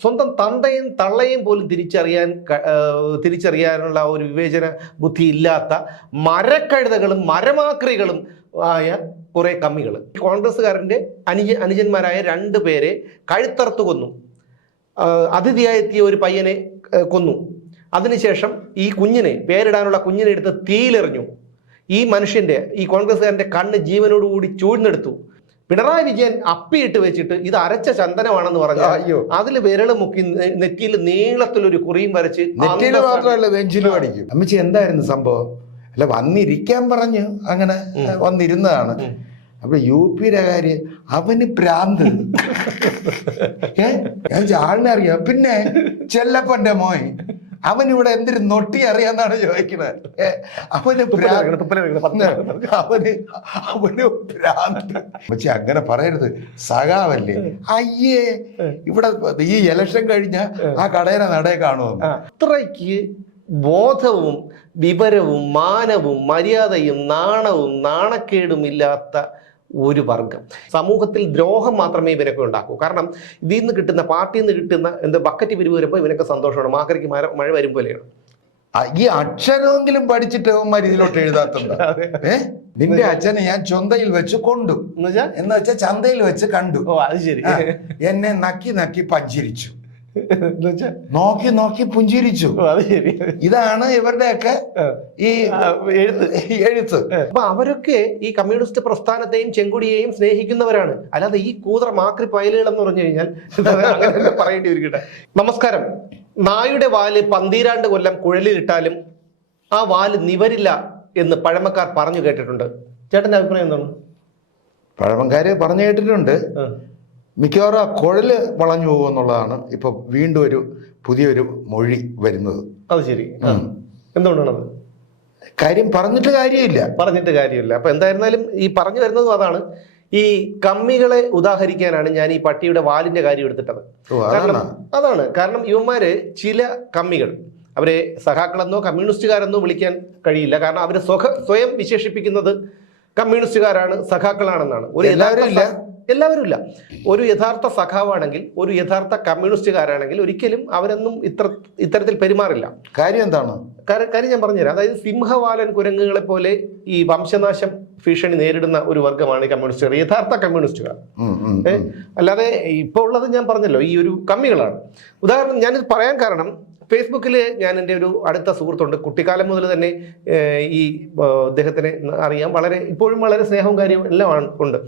സ്വന്തം തന്തയും തള്ളയും പോലും തിരിച്ചറിയാനുള്ള ഒരു വിവേചന ബുദ്ധി ഇല്ലാത്ത മരക്കഴുതകളും മരമാക്രികളും ആയ കുറെ കമ്മികൾ. കോൺഗ്രസ്സുകാരൻ്റെ അനുജന്മാരായ 2 പേരെ കഴുത്തറുത്തു കൊന്നു. അതിഥിയായെത്തിയ ഒരു പയ്യനെ കൊന്നു. അതിനുശേഷം ഈ കുഞ്ഞിനെ, പേരിടാനുള്ള കുഞ്ഞിനെ എടുത്ത് തീയിലെറിഞ്ഞു. ഈ മനുഷ്യന്റെ, ഈ കോൺഗ്രസ്സുകാരന്റെ കണ്ണ് ജീവനോടുകൂടി ചൂഴ്ന്നെടുത്തു. പിണറായി വിജയൻ അപ്പിയിട്ട് വെച്ചിട്ട് ഇത് അരച്ച ചന്ദനമാണെന്ന് പറഞ്ഞു. അയ്യോ, അതിൽ വിരള് മുക്കി നെറ്റിയിൽ നീളത്തിലൊരു കുറിയും വരച്ച് നെറ്റിയിൽ മാത്രമല്ല നെഞ്ചിലും അടിക്കും. അമ്മച്ചി എന്തായിരുന്നു സംഭവം? അല്ല, വന്നിരിക്കാൻ പറഞ്ഞു, അങ്ങനെ വന്നിരുന്നതാണ്. അപ്പൊ UP-യുടെ കാര്യം, അവന് ഭ്രാന്ത്. ഞാൻ ആളിനെ അറിയാം. പിന്നെ ചെല്ലപ്പന്റെ മോൻ, അവനിവിടെ എന്തൊരു നൊട്ടി അറിയാന്നാണ് ചോദിക്കുന്നത്. അവന് ഭ്രാന്ത്. പക്ഷെ അങ്ങനെ പറയരുത്, സഖാവല്ലേ. അയ്യേ, ഇവിടെ ഈ ഇലക്ഷൻ കഴിഞ്ഞ ആ കടയുടെ നടയെ കാണുമോ? അത്രയ്ക്ക് ബോധവും വിവരവും മാനവും മര്യാദയും നാണവും നാണക്കേടും ഇല്ലാത്ത ഒരു വർഗം. സമൂഹത്തിൽ ദ്രോഹം മാത്രമേ ഇവനൊക്കെ ഉണ്ടാക്കൂ. കാരണം ഇതിൽ നിന്ന് കിട്ടുന്ന, പാർട്ടിയിൽ നിന്ന് കിട്ടുന്ന ബക്കറ്റ് പിരിവ് വരുമ്പോൾ ഇവനൊക്കെ സന്തോഷമാണ്. മാക്കരിക്ക് മഴ വരും പോലെയാണ്. ഈ അക്ഷരമെങ്കിലും പഠിച്ചിട്ട് അവന്മാർ ഇതിലോട്ട് എഴുതാത്തുണ്ട്. നിന്റെ അച്ഛനെ ഞാൻ ചൊന്തയിൽ വെച്ച് കൊണ്ടു എന്ന് വെച്ചാൽ ചന്തയിൽ വെച്ച് കണ്ടു. അത് ശരി. എന്നെ നക്കി നക്കി പഞ്ചിരിച്ചു, നോക്കി നോക്കി പുഞ്ചിരിച്ചു. ഇതാണ് ഇവരുടെയൊക്കെ ഈ എഴുത്ത്. അപ്പൊ അവരൊക്കെ ഈ കമ്മ്യൂണിസ്റ്റ് പ്രസ്ഥാനത്തെയും ചെങ്കൊടിയെയും സ്നേഹിക്കുന്നവരാണ്. അല്ലാതെ ഈ കൂതറ മാക്രി പയലുകൾ എന്ന് പറഞ്ഞു കഴിഞ്ഞാൽ അങ്ങനെ പറയേണ്ടി വരും. നമസ്കാരം. നായുടെ വാല് 12 കൊല്ലം കുഴലിലിട്ടാലും ആ വാല് നിവരില്ല എന്ന് പഴമക്കാർ പറഞ്ഞു കേട്ടിട്ടുണ്ട്. ചേട്ടന്റെ അഭിപ്രായം എന്താണ്? പഴമക്കാര് പറഞ്ഞു കേട്ടിട്ടുണ്ട്. മിക്കവാറും ആ കുഴല് വളഞ്ഞു പോകുമെന്നുള്ളതാണ് ഇപ്പൊ വീണ്ടും ഒരു പുതിയൊരു മൊഴി വരുന്നത്. അത് ശരി. എന്തുകൊണ്ടാണത്? കാര്യം പറഞ്ഞിട്ട് കാര്യമില്ല. അപ്പൊ എന്തായിരുന്നാലും ഈ പറഞ്ഞു വരുന്നതും അതാണ്. ഈ കമ്മികളെ ഉദാഹരിക്കാനാണ് ഞാൻ ഈ പട്ടിയുടെ വാലിന്റെ കാര്യം എടുത്തിട്ടത്. കാരണം ഇവന്മാര് ചില കമ്മികൾ, അവരെ സഖാക്കളെന്നോ കമ്മ്യൂണിസ്റ്റുകാരെന്നോ വിളിക്കാൻ കഴിയില്ല. കാരണം അവര് സ്വയം വിശേഷിപ്പിക്കുന്നത് കമ്മ്യൂണിസ്റ്റുകാരാണ്, സഖാക്കളാണെന്നാണ്. എല്ലാവരും ഇല്ല. ഒരു യഥാർത്ഥ സഖാവാണെങ്കിൽ, ഒരു യഥാർത്ഥ കമ്മ്യൂണിസ്റ്റുകാരാണെങ്കിൽ ഒരിക്കലും അവരൊന്നും ഇത്തരത്തിൽ പെരുമാറില്ല. കാര്യം എന്താണ്? കാര്യം ഞാൻ പറഞ്ഞുതരാം. അതായത് സിംഹവാലൻ കുരങ്ങുകളെ പോലെ ഈ വംശനാശം ഭീഷണി നേരിടുന്ന ഒരു വർഗമാണ് കമ്മ്യൂണിസ്റ്റുകാർ, യഥാർത്ഥ കമ്മ്യൂണിസ്റ്റുകാർ. അല്ലാതെ ഇപ്പോൾ ഉള്ളത് ഞാൻ പറഞ്ഞല്ലോ, ഈ ഒരു കമ്മികളാണ്. ഉദാഹരണം ഞാനിത് പറയാൻ കാരണം, ഫേസ്ബുക്കിൽ ഞാൻ എൻ്റെ ഒരു അടുത്ത സുഹൃത്തുണ്ട്. കുട്ടിക്കാലം മുതൽ തന്നെ ഈ അദ്ദേഹത്തിനെ അറിയാം. ഇപ്പോഴും വളരെ സ്നേഹവും കാര്യവും എല്ലാം ഉണ്ട്.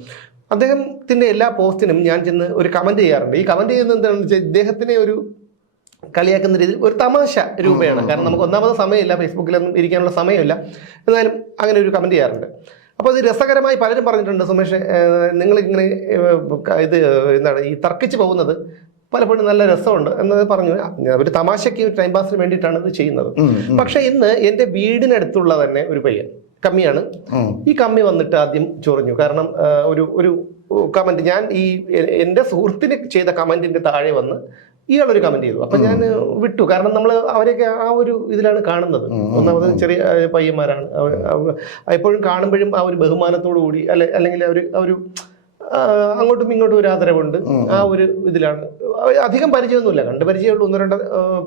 അദ്ദേഹത്തിൻ്റെ എല്ലാ പോസ്റ്റിനും ഞാൻ ചെന്ന് ഒരു കമൻറ്റ് ചെയ്യാറുണ്ട്. ഈ കമൻറ്റ് ചെയ്യുന്നത് എന്താണെന്ന് വെച്ചാൽ, ഇദ്ദേഹത്തിനെ ഒരു കളിയാക്കുന്ന രീതിയിൽ ഒരു തമാശ രൂപയാണ്. കാരണം നമുക്ക് ഒന്നാമത് സമയമില്ല, ഫേസ്ബുക്കിലൊന്നും ഇരിക്കാനുള്ള സമയമില്ല. എന്നാലും അങ്ങനെ ഒരു കമൻറ്റ് ചെയ്യാറുണ്ട്. അപ്പോൾ ഇത് രസകരമായി പലരും പറഞ്ഞിട്ടുണ്ട്, സുമേഷ് നിങ്ങളിങ്ങനെ ഈ തർക്കിച്ച് പോകുന്നത് പലപ്പോഴും നല്ല രസമുണ്ട് എന്ന് പറഞ്ഞു. ഒരു തമാശയ്ക്ക്, ഒരു ടൈം പാസിന് വേണ്ടിയിട്ടാണ് ഇത് ചെയ്യുന്നത്. പക്ഷെ ഇന്ന് എൻ്റെ വീടിനടുത്തുള്ള തന്നെ ഒരു പയ്യൻ, കമ്മിയാണ്. ഈ കമ്മി വന്നിട്ട് ആദ്യം ചൊറിഞ്ഞു. കാരണം ഒരു കമന്റ്, ഞാൻ എൻ്റെ സുഹൃത്തിന് ചെയ്ത കമന്റിന്റെ താഴെ വന്ന് ഇയാളൊരു കമന്റ് ചെയ്തു. അപ്പൊ ഞാൻ വിട്ടു. കാരണം നമ്മൾ അവരെയൊക്കെ ആ ഒരു ഇതിലാണ് കാണുന്നത്. ഒന്നാമത് ചെറിയ പയ്യന്മാരാണ്. എപ്പോഴും കാണുമ്പോഴും ആ ഒരു ബഹുമാനത്തോടു കൂടി അല്ലെങ്കിൽ ഒരു അങ്ങോട്ടും ഇങ്ങോട്ടും ഒരു ആദരവുണ്ട്. ആ ഒരു ഇതിലാണ്. അധികം പരിചയമൊന്നുമില്ല, കണ്ട് പരിചയമുള്ളൂ, 1-2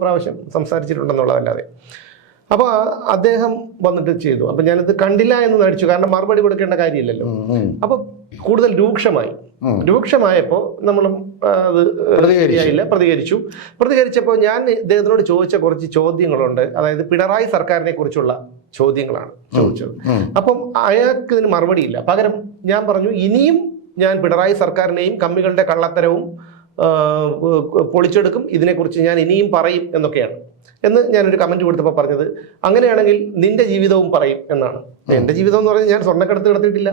പ്രാവശ്യം സംസാരിച്ചിട്ടുണ്ടെന്നുള്ളതല്ലാതെ. അപ്പോൾ അദ്ദേഹം വന്നിട്ട് ചെയ്തു. അപ്പൊ ഞാനിത് കണ്ടില്ല എന്ന് നടിച്ചു. കാരണം മറുപടി കൊടുക്കേണ്ട കാര്യമില്ലല്ലോ. അപ്പൊ കൂടുതൽ രൂക്ഷമായപ്പോൾ നമ്മളും അത് പ്രതികരിച്ചപ്പോൾ ഞാൻ ഇദ്ദേഹത്തിനോട് ചോദിച്ച കുറച്ച് ചോദ്യങ്ങളുണ്ട്. അതായത് പിണറായി സർക്കാരിനെ കുറിച്ചുള്ള ചോദ്യങ്ങളാണ് ചോദിച്ചത്. അപ്പം അയാൾക്ക് ഇതിന് മറുപടിയില്ല. പകരം ഞാൻ പറഞ്ഞു, ഇനിയും ഞാൻ പിണറായി സർക്കാരിനെയും കമ്മികളുടെ കള്ളത്തരവും പൊളിച്ചെടുക്കും, ഇതിനെക്കുറിച്ച് ഞാൻ ഇനിയും പറയും എന്ന് ഞാനൊരു കമന്റ് കൊടുത്തപ്പോൾ പറഞ്ഞത്, അങ്ങനെയാണെങ്കിൽ നിന്റെ ജീവിതവും പറയും എന്നാണ്. എൻ്റെ ജീവിതം എന്ന് പറഞ്ഞാൽ ഞാൻ സ്വർണ്ണക്കടത്ത് നടത്തിയിട്ടില്ല,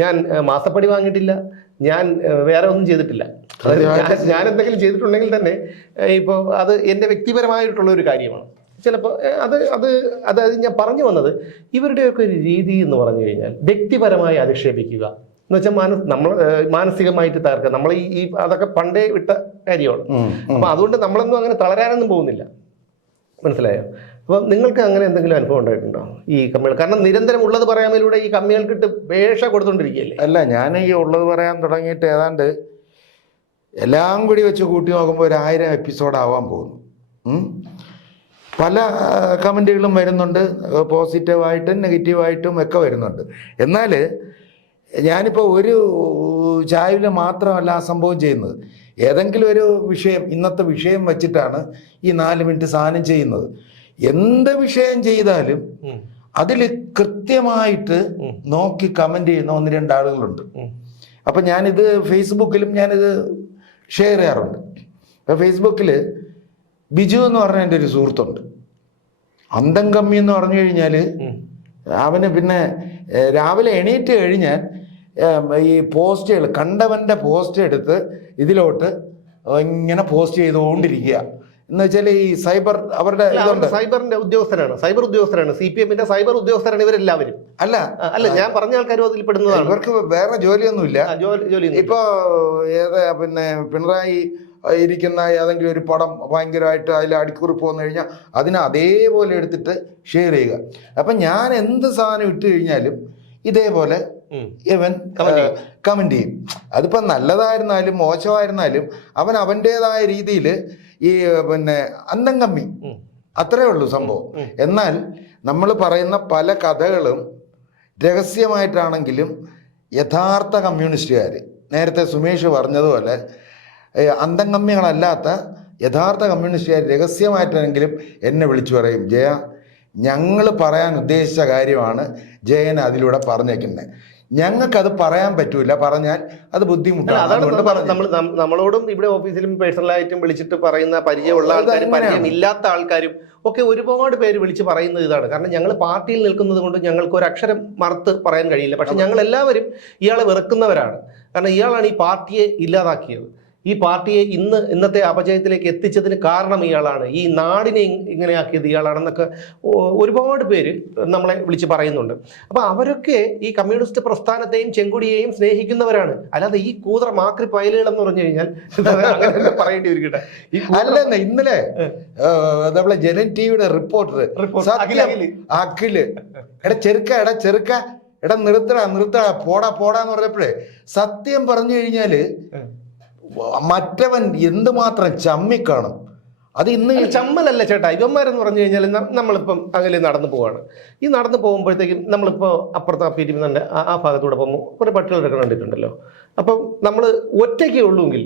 ഞാൻ മാസപ്പടി വാങ്ങിയിട്ടില്ല, ഞാൻ വേറെ ഒന്നും ചെയ്തിട്ടില്ല. അതായത് ഞാൻ എന്തെങ്കിലും ചെയ്തിട്ടുണ്ടെങ്കിൽ തന്നെ ഇപ്പോൾ അത് എൻ്റെ വ്യക്തിപരമായിട്ടുള്ള ഒരു കാര്യമാണ്. ചിലപ്പോൾ അതായത് ഞാൻ പറഞ്ഞു വന്നത്, ഇവരുടെയൊക്കെ ഒരു രീതി എന്ന് പറഞ്ഞു കഴിഞ്ഞാൽ വ്യക്തിപരമായി അധിക്ഷേപിക്കുക എന്ന് വെച്ചാൽ നമ്മൾ മാനസികമായിട്ട് തകർക്കുക. നമ്മൾ ഈ അതൊക്കെ പണ്ടേ വിട്ട കാര്യമാണ്. അപ്പൊ അതുകൊണ്ട് നമ്മളൊന്നും അങ്ങനെ തളരാനൊന്നും പോകുന്നില്ല. മനസ്സിലായോ? അപ്പൊ നിങ്ങൾക്ക് അങ്ങനെ എന്തെങ്കിലും അനുഭവം ഉണ്ടായിട്ടുണ്ടോ ഈ കമ്മികൾ? കാരണം നിരന്തരം ഉള്ളത് പറയാമതിലൂടെ ഈ കമ്മികൾക്കിട്ട് വേഷ കൊടുത്തോണ്ടിരിക്കുകയല്ലേ? അല്ല, ഞാൻ ഈ ഉള്ളത് പറയാൻ തുടങ്ങിയിട്ട് ഏതാണ്ട് എല്ലാം കൂടി വെച്ച് കൂട്ടി നോക്കുമ്പോൾ 1000 എപ്പിസോഡ് ആവാൻ പോകുന്നു. പല കമൻറ്റുകളും വരുന്നുണ്ട്, പോസിറ്റീവായിട്ടും നെഗറ്റീവായിട്ടും ഒക്കെ വരുന്നുണ്ട്. എന്നാൽ ഞാനിപ്പോൾ ഒരു ചായയിൽ മാത്രമല്ല ആ സംഭവം ചെയ്യുന്നത്. ഏതെങ്കിലും ഒരു വിഷയം, ഇന്നത്തെ വിഷയം വെച്ചിട്ടാണ് ഈ 4 മിനിറ്റ് സാധനം ചെയ്യുന്നത്. എന്ത് വിഷയം ചെയ്താലും അതിൽ കൃത്യമായിട്ട് നോക്കി കമൻറ്റ് ചെയ്യുന്ന 1-2 ആളുകളുണ്ട്. അപ്പം ഞാനിത് ഫേസ്ബുക്കിലും ഞാനിത് ഷെയർ ചെയ്യാറുണ്ട്. അപ്പോൾ ഫേസ്ബുക്കിൽ ബിജു എന്ന് പറഞ്ഞ എൻ്റെ ഒരു സുഹൃത്തുണ്ട്. അന്തം കമ്മി എന്ന് പറഞ്ഞു കഴിഞ്ഞാൽ അവന് പിന്നെ രാവിലെ എണീറ്റ് കഴിഞ്ഞാൽ ഈ പോസ്റ്റുകൾ കണ്ടവൻ്റെ പോസ്റ്റ് എടുത്ത് ഇതിലോട്ട് ഇങ്ങനെ പോസ്റ്റ് ചെയ്തുകൊണ്ടിരിക്കുക. എന്ന് വെച്ചാൽ ഈ സൈബർ അവരുടെ ഇതുണ്ട്, സൈബറിന്റെ ഉദ്യോഗസ്ഥരാണ്, സൈബർ ഉദ്യോഗസ്ഥരാണ്, CPM സൈബർ ഉദ്യോഗസ്ഥരാണ് ഇവരെല്ലാവരും. അല്ല ഞാൻ പറഞ്ഞ ആൾക്കാരും അതിൽ പെടുന്നതാണ്. ഇവർക്ക് വേറെ ജോലിയൊന്നുമില്ല. ഇപ്പൊ പിന്നെ പിണറായി ഇരിക്കുന്ന ഏതെങ്കിലും ഒരു പടം ഭയങ്കരമായിട്ട് അതിൽ അടിക്കുറിപ്പ് വന്നു കഴിഞ്ഞാൽ അതിനെ അതേപോലെ എടുത്തിട്ട് ഷെയർ ചെയ്യുക. അപ്പം ഞാൻ എന്ത് സാധനം ഇട്ട് കഴിഞ്ഞാലും ഇതേപോലെ ഇവൻ കമൻറ്റ് ചെയ്യും. അതിപ്പോൾ നല്ലതായിരുന്നാലും മോശമായിരുന്നാലും അവൻ അവൻ്റേതായ രീതിയിൽ ഈ പിന്നെ അന്തം കമ്മി, അത്രേ ഉള്ളൂ സംഭവം. എന്നാൽ നമ്മൾ പറയുന്ന പല കഥകളും രഹസ്യമായിട്ടാണെങ്കിലും യഥാർത്ഥ കമ്മ്യൂണിസ്റ്റുകാർ, നേരത്തെ സുമേഷ് പറഞ്ഞതുപോലെ അന്തംഗമ്യങ്ങളല്ലാത്ത യഥാർത്ഥ കമ്മ്യൂണിസ്റ്റുകാർ രഹസ്യമായിട്ടെങ്കിലും എന്നെ വിളിച്ചു പറയും, ജയ ഞങ്ങൾ പറയാൻ ഉദ്ദേശിച്ച കാര്യമാണ് ജയൻ അതിലൂടെ പറഞ്ഞേക്കുന്നത്, ഞങ്ങൾക്കത് പറയാൻ പറ്റൂല, പറഞ്ഞാൽ അത് ബുദ്ധിമുട്ടാണ്. നമ്മളോടും ഇവിടെ ഓഫീസിലും പേഴ്സണലായിട്ടും വിളിച്ചിട്ട് പറയുന്ന പരിചയമുള്ള ആൾക്കാരും പരിചയമില്ലാത്ത ആൾക്കാരും ഒക്കെ ഒരുപാട് പേര് വിളിച്ച് പറയുന്നത് ഇതാണ്. കാരണം ഞങ്ങൾ പാർട്ടിയിൽ നിൽക്കുന്നത് കൊണ്ട് ഞങ്ങൾക്ക് ഒരു അക്ഷരം മറുത്ത് പറയാൻ കഴിയില്ല. പക്ഷെ ഞങ്ങൾ എല്ലാവരും ഇയാളെ വെറുക്കുന്നവരാണ്. കാരണം ഇയാളാണ് ഈ പാർട്ടിയെ ഇല്ലാതാക്കിയത്. ഈ പാർട്ടിയെ ഇന്നത്തെ അപജയത്തിലേക്ക് എത്തിച്ചതിന് കാരണം ഇയാളാണ്, ഈ നാടിനെ ഇങ്ങനെയാക്കിയത് ഇയാളാണെന്നൊക്കെ ഒരുപാട് പേര് നമ്മളെ വിളിച്ച് പറയുന്നുണ്ട്. അപ്പോൾ അവരൊക്കെ ഈ കമ്മ്യൂണിസ്റ്റ് പ്രസ്ഥാനത്തെയും ചെങ്കൊടിയെയും സ്നേഹിക്കുന്നവരാണ്. അല്ലാതെ ഈ കൂതറ മാക്രി പയലുകളെന്ന് പറഞ്ഞു കഴിഞ്ഞാൽ അങ്ങനെ പറയേണ്ടി വരും. അല്ലെന്ന് ഇന്നലെ നമ്മളെ ജനൻ ടിവിയുടെ റിപ്പോർട്ടർ അഖില് എടാ നിർത്തടാ പോടാന്ന് പറഞ്ഞപ്പോഴേ സത്യം പറഞ്ഞു കഴിഞ്ഞാല് മറ്റവൻ എന്തുമാത്രം ചമ്മിക്കാണും. അത് ഇന്ന് ചമ്മലല്ല ചേട്ടാ, ഇവന്മാരെന്ന് പറഞ്ഞു കഴിഞ്ഞാൽ നമ്മളിപ്പം അങ്ങനെ നടന്നു പോവാണ്. ഈ നടന്നു പോകുമ്പോഴത്തേക്കും നമ്മളിപ്പോൾ അപ്പുറത്ത് പിരിവിന്നെ ആ ഭാഗത്തൂടെ പോകുമ്പോൾ കുറേ പട്ടികളൊക്കെ കണ്ടിട്ടുണ്ടല്ലോ. അപ്പം നമ്മൾ ഒറ്റയ്ക്കേ ഉള്ളൂങ്കിൽ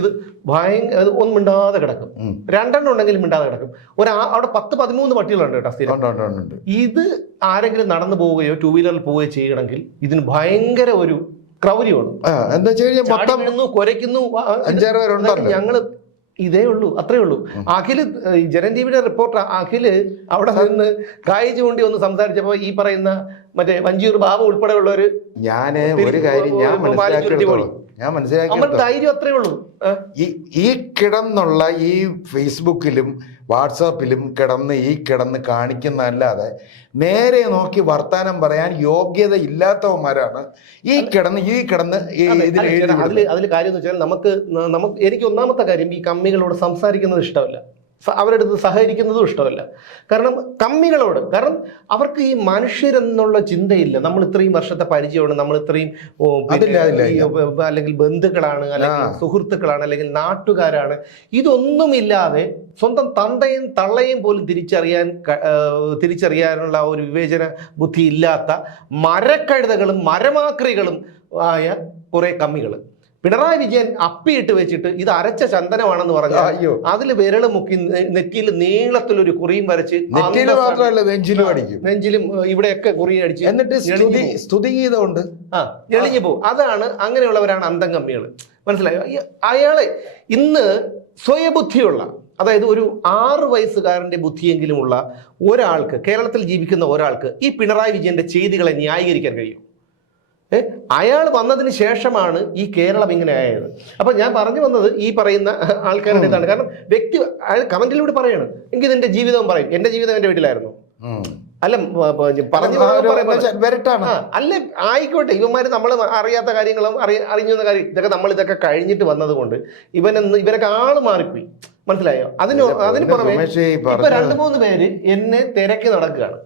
ഇത് ഭയങ്കര ഒന്നും മിണ്ടാതെ കിടക്കും. 2 ഉണ്ടെങ്കിലും മിണ്ടാതെ കിടക്കും. അവിടെ 10-13 പട്ടികളുണ്ട് കേട്ടോ സ്ഥിരം. ഇത് ആരെങ്കിലും നടന്നു പോവുകയോ 2 വീലറിൽ പോവുകയോ ചെയ്യണമെങ്കിൽ ഇതിന് ഭയങ്കര ഒരു ക്രൗര്യമാണ്. എന്താ വെച്ച് കഴിഞ്ഞാൽ കുരയ്ക്കുന്നു. 5-6 പേരുണ്ടോ ഞങ്ങള് ഇതേ ഉള്ളൂ, അത്രേ ഉള്ളൂ. അഖില് ജനൻ ടിവിയുടെ റിപ്പോർട്ടർ അഖില് അവിടെ നിന്ന് കായ് ചൂണ്ടി ഒന്ന് സംസാരിച്ചപ്പോ ഈ പറയുന്ന മറ്റേ വഞ്ചിയൂർ ബാബു ഉൾപ്പെടെയുള്ളവര് ഒരു കാര്യം ഞാൻ മനസ്സിലാക്കി ധൈര്യം അത്രേ ഉള്ളൂ. ഈ കിടന്നുള്ള ഈ ഫേസ്ബുക്കിലും വാട്സാപ്പിലും കിടന്ന് കാണിക്കുന്നതല്ലാതെ നേരെ നോക്കി വർത്താനം പറയാൻ യോഗ്യത ഇല്ലാത്തവന്മാരാണ് ഈ കിടന്ന് അതിൽ കാര്യം എന്ന് വെച്ചാൽ നമുക്ക് എനിക്ക് ഒന്നാമത്തെ കാര്യം ഈ കമ്മികളോട് സംസാരിക്കുന്നത് ഇഷ്ടമല്ല, അവരുടെ അടുത്ത് സഹകരിക്കുന്നതും ഇഷ്ടമല്ല. കാരണം കമ്മികളോട്, കാരണം അവർക്ക് ഈ മനുഷ്യരെന്നുള്ള ചിന്തയില്ല. നമ്മൾ ഇത്രയും വർഷത്തെ പരിചയമാണ്, നമ്മൾ ഇത്രയും അല്ലെങ്കിൽ ബന്ധുക്കളാണ്, അല്ലെങ്കിൽ സുഹൃത്തുക്കളാണ്, അല്ലെങ്കിൽ നാട്ടുകാരാണ്, ഇതൊന്നുമില്ലാതെ സ്വന്തം തന്തയും തള്ളയും പോലും തിരിച്ചറിയാനുള്ള ഒരു വിവേചന ബുദ്ധി ഇല്ലാത്ത മരക്കഴുതകളും മരമാക്രികളും ആയ കുറെ കമ്മികൾ പിണറായി വിജയൻ അപ്പിയിട്ട് വെച്ചിട്ട് ഇത് അരച്ച ചന്ദനമാണെന്ന് പറഞ്ഞാൽ അതിൽ വിരള് മുക്കി നെറ്റിയിൽ നീളത്തിലൊരു കുറിയും വരച്ച് നെഞ്ചിലും ഇവിടെയൊക്കെ കുറി അടിച്ച് എന്നിട്ട് സ്തുതിഗീതമുണ്ട് എളിഞ്ഞു പോകും. അതാണ്, അങ്ങനെയുള്ളവരാണ് അന്തം കമ്മികൾ. മനസ്സിലായോ? അയാളെ ഇന്ന് സ്വയബുദ്ധിയുള്ള, അതായത് ഒരു 6 വയസ്സുകാരൻ്റെ ബുദ്ധിയെങ്കിലുമുള്ള ഒരാൾക്ക്, കേരളത്തിൽ ജീവിക്കുന്ന ഒരാൾക്ക് ഈ പിണറായി വിജയന്റെ ചെയ്തികളെ ന്യായീകരിക്കാൻ കഴിയും. അയാൾ വന്നതിന് ശേഷമാണ് ഈ കേരളം ഇങ്ങനെ ആയത്. അപ്പൊ ഞാൻ പറഞ്ഞു വന്നത് ഈ പറയുന്ന ആൾക്കാരുടേതാണ്. കാരണം വ്യക്തി കമന്റിലൂടെ പറയണം എങ്കിൽ നിന്റെ ജീവിതം പറയും. എന്റെ ജീവിതം എന്റെ വീട്ടിലായിരുന്നു. അല്ല പറഞ്ഞു അല്ല ആയിക്കോട്ടെ, ഇവന്മാര് നമ്മൾ അറിയാത്ത കാര്യങ്ങളും അറിഞ്ഞുന്ന കാര്യം ഇതൊക്കെ ഇതൊക്കെ കഴിഞ്ഞിട്ട് വന്നത് കൊണ്ട് ഇവരൊക്കെ ആള് മാറിപ്പോയി. മനസ്സിലായോ? അതിന് പുറമെ ഇപ്പൊ 2-3 പേര് എന്നെ തിരക്കി നടക്കുകയാണ്.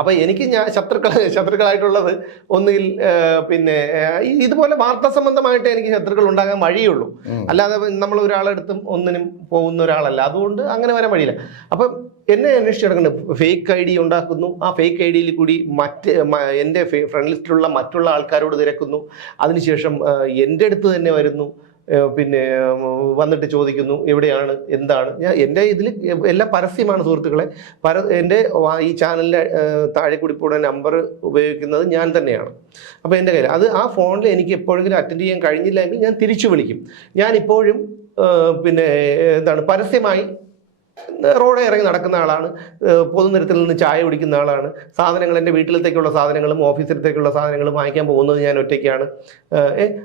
അപ്പൊ എനിക്ക് ഞാൻ ശത്രുക്കളായിട്ടുള്ളത് ഒന്നുകിൽ പിന്നെ ഇതുപോലെ വാർത്താ സംബന്ധമായിട്ട് എനിക്ക് ശത്രുക്കൾ ഉണ്ടാകാൻ വഴിയുള്ളൂ. അല്ലാതെ നമ്മൾ ഒരാളെടുത്തും ഒന്നിനും പോകുന്ന ഒരാളല്ല. അതുകൊണ്ട് അങ്ങനെ വരാൻ വഴിയില്ല. അപ്പം എന്നെ അന്വേഷിച്ച് കിടക്കുന്നുണ്ട്. ഫേക്ക് ഐ ഡി ഉണ്ടാക്കുന്നു. ആ ഫേക്ക് ഐ ഡിയിൽ കൂടി എൻ്റെ ഫ്രണ്ട് ലിസ്റ്റിലുള്ള മറ്റുള്ള ആൾക്കാരോട് തിരക്കുന്നു. അതിനുശേഷം എൻ്റെ അടുത്ത് തന്നെ വരുന്നു. പിന്നെ വന്നിട്ട് ചോദിക്കുന്നു എവിടെയാണ്, എന്താണ്. എൻ്റെ ഇതിൽ എല്ലാം പരസ്യമാണ് സുഹൃത്തുക്കളെ. എൻ്റെ ഈ ചാനലിൻ്റെ താഴെ കൂടി പോണ നമ്പർ ഉപയോഗിക്കുന്നത് ഞാൻ തന്നെയാണ്. അപ്പോൾ എൻ്റെ കയ്യിൽ ആ ഫോണിൽ എനിക്ക് എപ്പോഴെങ്കിലും അറ്റൻഡ് ചെയ്യാൻ കഴിഞ്ഞില്ലെങ്കിൽ ഞാൻ തിരിച്ചു വിളിക്കും. ഞാനിപ്പോഴും പിന്നെ എന്താണ് പരസ്യമായി റോഡിൽ ഇറങ്ങി നടക്കുന്ന ആളാണ്. പൊതുനിരത്തിൽ നിന്ന് ചായ കുടിക്കുന്ന ആളാണ്. സാധനങ്ങൾ എൻ്റെ വീട്ടിലത്തേക്കുള്ള സാധനങ്ങളും ഓഫീസിലത്തേക്കുള്ള സാധനങ്ങളും വാങ്ങിക്കാൻ പോകുന്നത് ഞാൻ ഒറ്റയ്ക്കാണ്.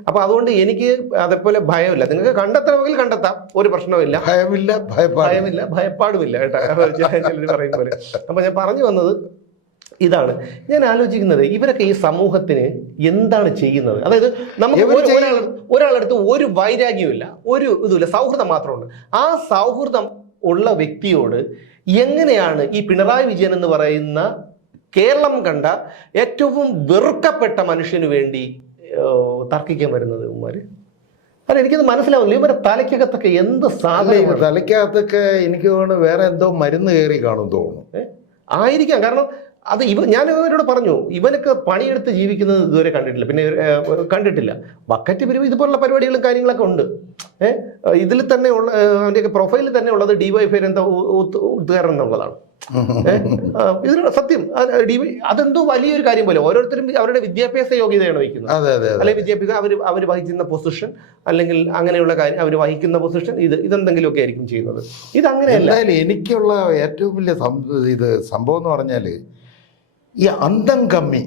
അപ്പോൾ അതുകൊണ്ട് എനിക്ക് അതേപോലെ ഭയമില്ല. നിങ്ങൾക്ക് കണ്ടെത്തണമെങ്കിൽ കണ്ടെത്താം, ഒരു പ്രശ്നവുമില്ല. ഭയമില്ല ഭയപ്പാടുമില്ല കേട്ടോ, ചിലർ പറയും പോലെ. അപ്പോൾ ഞാൻ പറഞ്ഞു വന്നത് ഇതാണ്. ഞാൻ ആലോചിക്കുന്നത് ഇവരൊക്കെ ഈ സമൂഹത്തിന് എന്താണ് ചെയ്യുന്നത്? അതായത് നമുക്ക് ഒരാളടുത്ത് ഒരു വൈരാഗ്യമില്ല, ഒരു ഇതുമില്ല, സൗഹൃദം മാത്രമുണ്ട്. ആ സൗഹൃദം ഉള്ള വ്യക്തിയോട് എങ്ങനെയാണ് ഈ പിണറായി വിജയൻ എന്ന് പറയുന്ന കേരളം കണ്ട ഏറ്റവും വെറുക്കപ്പെട്ട മനുഷ്യന് വേണ്ടി തർക്കിക്കാൻ വരുന്നത് ഇവന്മാര്? അല്ല, എനിക്കത് മനസ്സിലാവുന്നില്ല. ഇവരെ തലയ്ക്കകത്തൊക്കെ എന്ത് സാധനം? തലയ്ക്കകത്തൊക്കെ എനിക്ക് തോന്നുന്നു വേറെ എന്തോ മരുന്ന് കയറി കാണും തോന്നുന്നു. ആയിരിക്കാം. കാരണം അത് ഞാൻ ഇവരോട് പറഞ്ഞു, ഇവനൊക്കെ പണിയെടുത്ത് ജീവിക്കുന്നത് ഇതുവരെ കണ്ടിട്ടില്ല. പിന്നെ കണ്ടിട്ടില്ല. ബക്കറ്റ് പിരിവ് ഇതുപോലുള്ള പരിപാടികളും കാര്യങ്ങളൊക്കെ ഉണ്ട്. ഇതിൽ തന്നെ ഉള്ള അവൻ്റെയൊക്കെ പ്രൊഫൈലിൽ തന്നെ ഉള്ളത് DYFI എന്താ ഉദ്ഘാടനം എന്നുള്ളതാണ്. ഇതിനുള്ള സത്യം അതെന്തോ വലിയൊരു കാര്യം പോലെ. ഓരോരുത്തരും അവരുടെ വിദ്യാഭ്യാസ യോഗ്യതയാണ് വഹിക്കുന്നത്. അല്ലെങ്കിൽ വിദ്യാഭ്യാസം അവർ വഹിക്കുന്ന പൊസിഷൻ, അല്ലെങ്കിൽ അങ്ങനെയുള്ള കാര്യം അവർ വഹിക്കുന്ന പൊസിഷൻ, ഇതെന്തെങ്കിലുമൊക്കെ ആയിരിക്കും ചെയ്യുന്നത്. ഇതങ്ങനെയല്ല. എനിക്കുള്ള ഏറ്റവും വലിയ സംഭവം എന്ന് പറഞ്ഞാല് ഈ അന്തം കമ്മി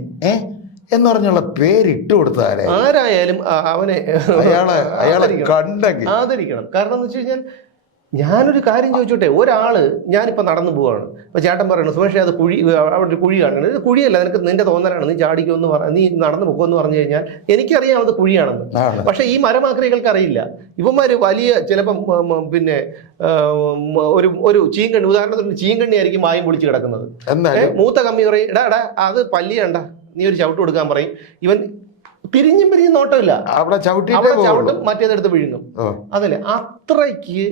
എന്ന് പറഞ്ഞുള്ള പേരിട്ട് കൊടുത്താലേ ആരായാലും അവനെ അയാളെ കണ്ടെങ്കിൽ ആദരിക്കണം. കാരണം എന്ന് വെച്ച് കഴിഞ്ഞാൽ ഞാനൊരു കാര്യം ചോദിച്ചോട്ടെ. ഒരാള് ഞാനിപ്പോൾ നടന്നു പോവാണ്. അപ്പോൾ ചേട്ടൻ പറയണു, സുമേഷ് അത് അവിടെ ഒരു കുഴി കാണണം. ഇത് കുഴിയല്ല, നിന്റെ തോന്നലാണ്, നീ ചാടിക്കുമെന്ന് നീ നടന്നു പോകുമെന്ന് പറഞ്ഞു കഴിഞ്ഞാൽ എനിക്കറിയാം അത് കുഴിയാണെന്ന്. പക്ഷെ ഈ മരമാക്രികൾക്ക് അറിയില്ല. ഇവന്മാര് വലിയ ചിലപ്പം പിന്നെ ഒരു ചീങ്കണ്ണി, ഉദാഹരണത്തിന് ചീങ്കണ്ണി ആയിരിക്കും മായം പൊളിച്ച് കിടക്കുന്നത്. മൂത്ത കമ്മി പറയും, എടാ അത് പല്ലിയണ്ട, നീ ഒരു ചവിട്ട് കൊടുക്കാൻ പറയും. ഇവൻ തിരിഞ്ഞും പിരിഞ്ഞും നോട്ടമില്ല, അവിടെ ചവിട്ടും മറ്റേതെടുത്ത് വിഴുങ്ങും. അതല്ലേ, അത്രയ്ക്ക്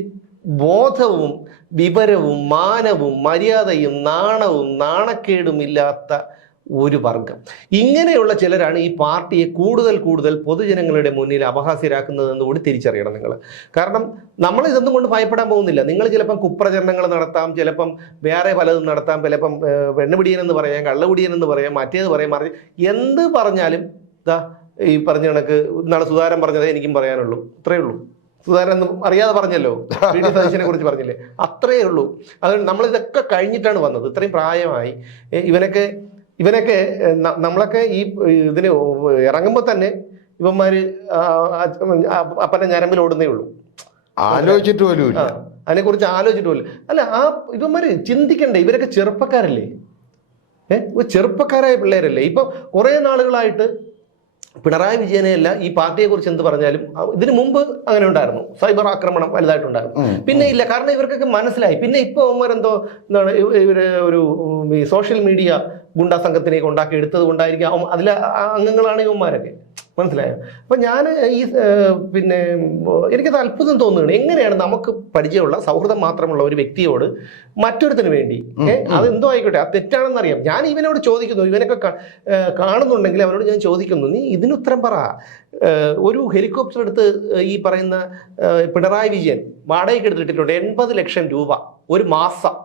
ബോധവും വിവരവും മാനവും മര്യാദയും നാണവും നാണക്കേടും ഇല്ലാത്ത ഒരു വർഗം. ഇങ്ങനെയുള്ള ചിലരാണ് ഈ പാർട്ടിയെ കൂടുതൽ പൊതുജനങ്ങളുടെ മുന്നിൽ അപഹാസ്യരാക്കുന്നതെന്ന് കൂടി തിരിച്ചറിയണം നിങ്ങൾ. കാരണം നമ്മൾ ഇതൊന്നും കൊണ്ട് ഭയപ്പെടാൻ പോകുന്നില്ല. നിങ്ങൾ ചിലപ്പം കുപ്രചരണങ്ങൾ നടത്താം, ചിലപ്പം വേറെ പലതും നടത്താം, ചിലപ്പം വെണ്ണുപിടിയനെന്ന് പറയാം, കള്ളപിടിയനെന്ന് പറയാം, മറ്റേത് പറയാം, എന്ത് പറഞ്ഞാലും ഈ പറഞ്ഞ കണക്ക് നാളെ സുധാകരൻ പറഞ്ഞതേ എനിക്കും പറയാനുള്ളൂ. അത്രയേ ഉള്ളൂ. സുധാകരൻ അറിയാതെ പറഞ്ഞല്ലോ, VD സതീശനെ കുറിച്ച് പറഞ്ഞില്ലേ, അത്രയേ ഉള്ളൂ. അതുകൊണ്ട് നമ്മളിതൊക്കെ കഴിഞ്ഞിട്ടാണ് വന്നത്. ഇത്രയും പ്രായമായി ഇവനൊക്കെ നമ്മളൊക്കെ ഈ ഇതിന് ഇറങ്ങുമ്പോൾ തന്നെ ഇവന്മാര് അപ്പനെ ഞരമ്പിൽ ഓടുന്നേ ഉള്ളൂ. ആലോചിച്ചിട്ട് പോലും അതിനെക്കുറിച്ച് ആലോചിച്ചിട്ട് പോലും അല്ല. ഇവന്മാര് ചിന്തിക്കണ്ടേ? ഇവരൊക്കെ ചെറുപ്പക്കാരല്ലേ, ചെറുപ്പക്കാരായ പിള്ളേരല്ലേ. ഇപ്പൊ കുറെ നാളുകളായിട്ട് പിണറായി വിജയനെയല്ല ഈ പാർട്ടിയെക്കുറിച്ച് എന്ത് പറഞ്ഞാലും ഇതിനു മുമ്പ് അങ്ങനെ ഉണ്ടായിരുന്നു. സൈബർ ആക്രമണം വലുതായിട്ടുണ്ടായിരുന്നു. പിന്നെ ഇല്ല, കാരണം ഇവർക്കൊക്കെ മനസ്സിലായി. പിന്നെ ഇപ്പോൾ അവന്മാരെന്തോ എന്താണ് ഇവര് ഒരു സോഷ്യൽ മീഡിയ ഗുണ്ടാ സംഘത്തിലേക്ക് ഉണ്ടാക്കി എടുത്തത് കൊണ്ടായിരിക്കും അതിലെ അംഗങ്ങളാണ് ഇവന്മാരൊക്കെ. മനസ്സിലായോ? അപ്പം ഞാൻ ഈ പിന്നെ എനിക്കത് അത്ഭുതം തോന്നുകയാണ്. എങ്ങനെയാണ് നമുക്ക് പരിചയമുള്ള സൗഹൃദം മാത്രമുള്ള ഒരു വ്യക്തിയോട് മറ്റൊരുത്തിന് വേണ്ടി അതെന്തോ ആയിക്കോട്ടെ, അത് തെറ്റാണെന്നറിയാം. ഞാൻ ഇവനോട് ചോദിക്കുന്നു, ഇവനൊക്കെ കാണുന്നുണ്ടെങ്കിൽ അവനോട് ഞാൻ ചോദിക്കുന്നു, നീ ഇതിനുത്തരം പറ. ഒരു ഹെലികോപ്റ്റർ എടുത്ത് ഈ പറയുന്ന പിണറായി വിജയൻ വാടകയ്ക്ക് എടുത്തിട്ടുണ്ട് 80 ലക്ഷം രൂപ ഒരു മാസം.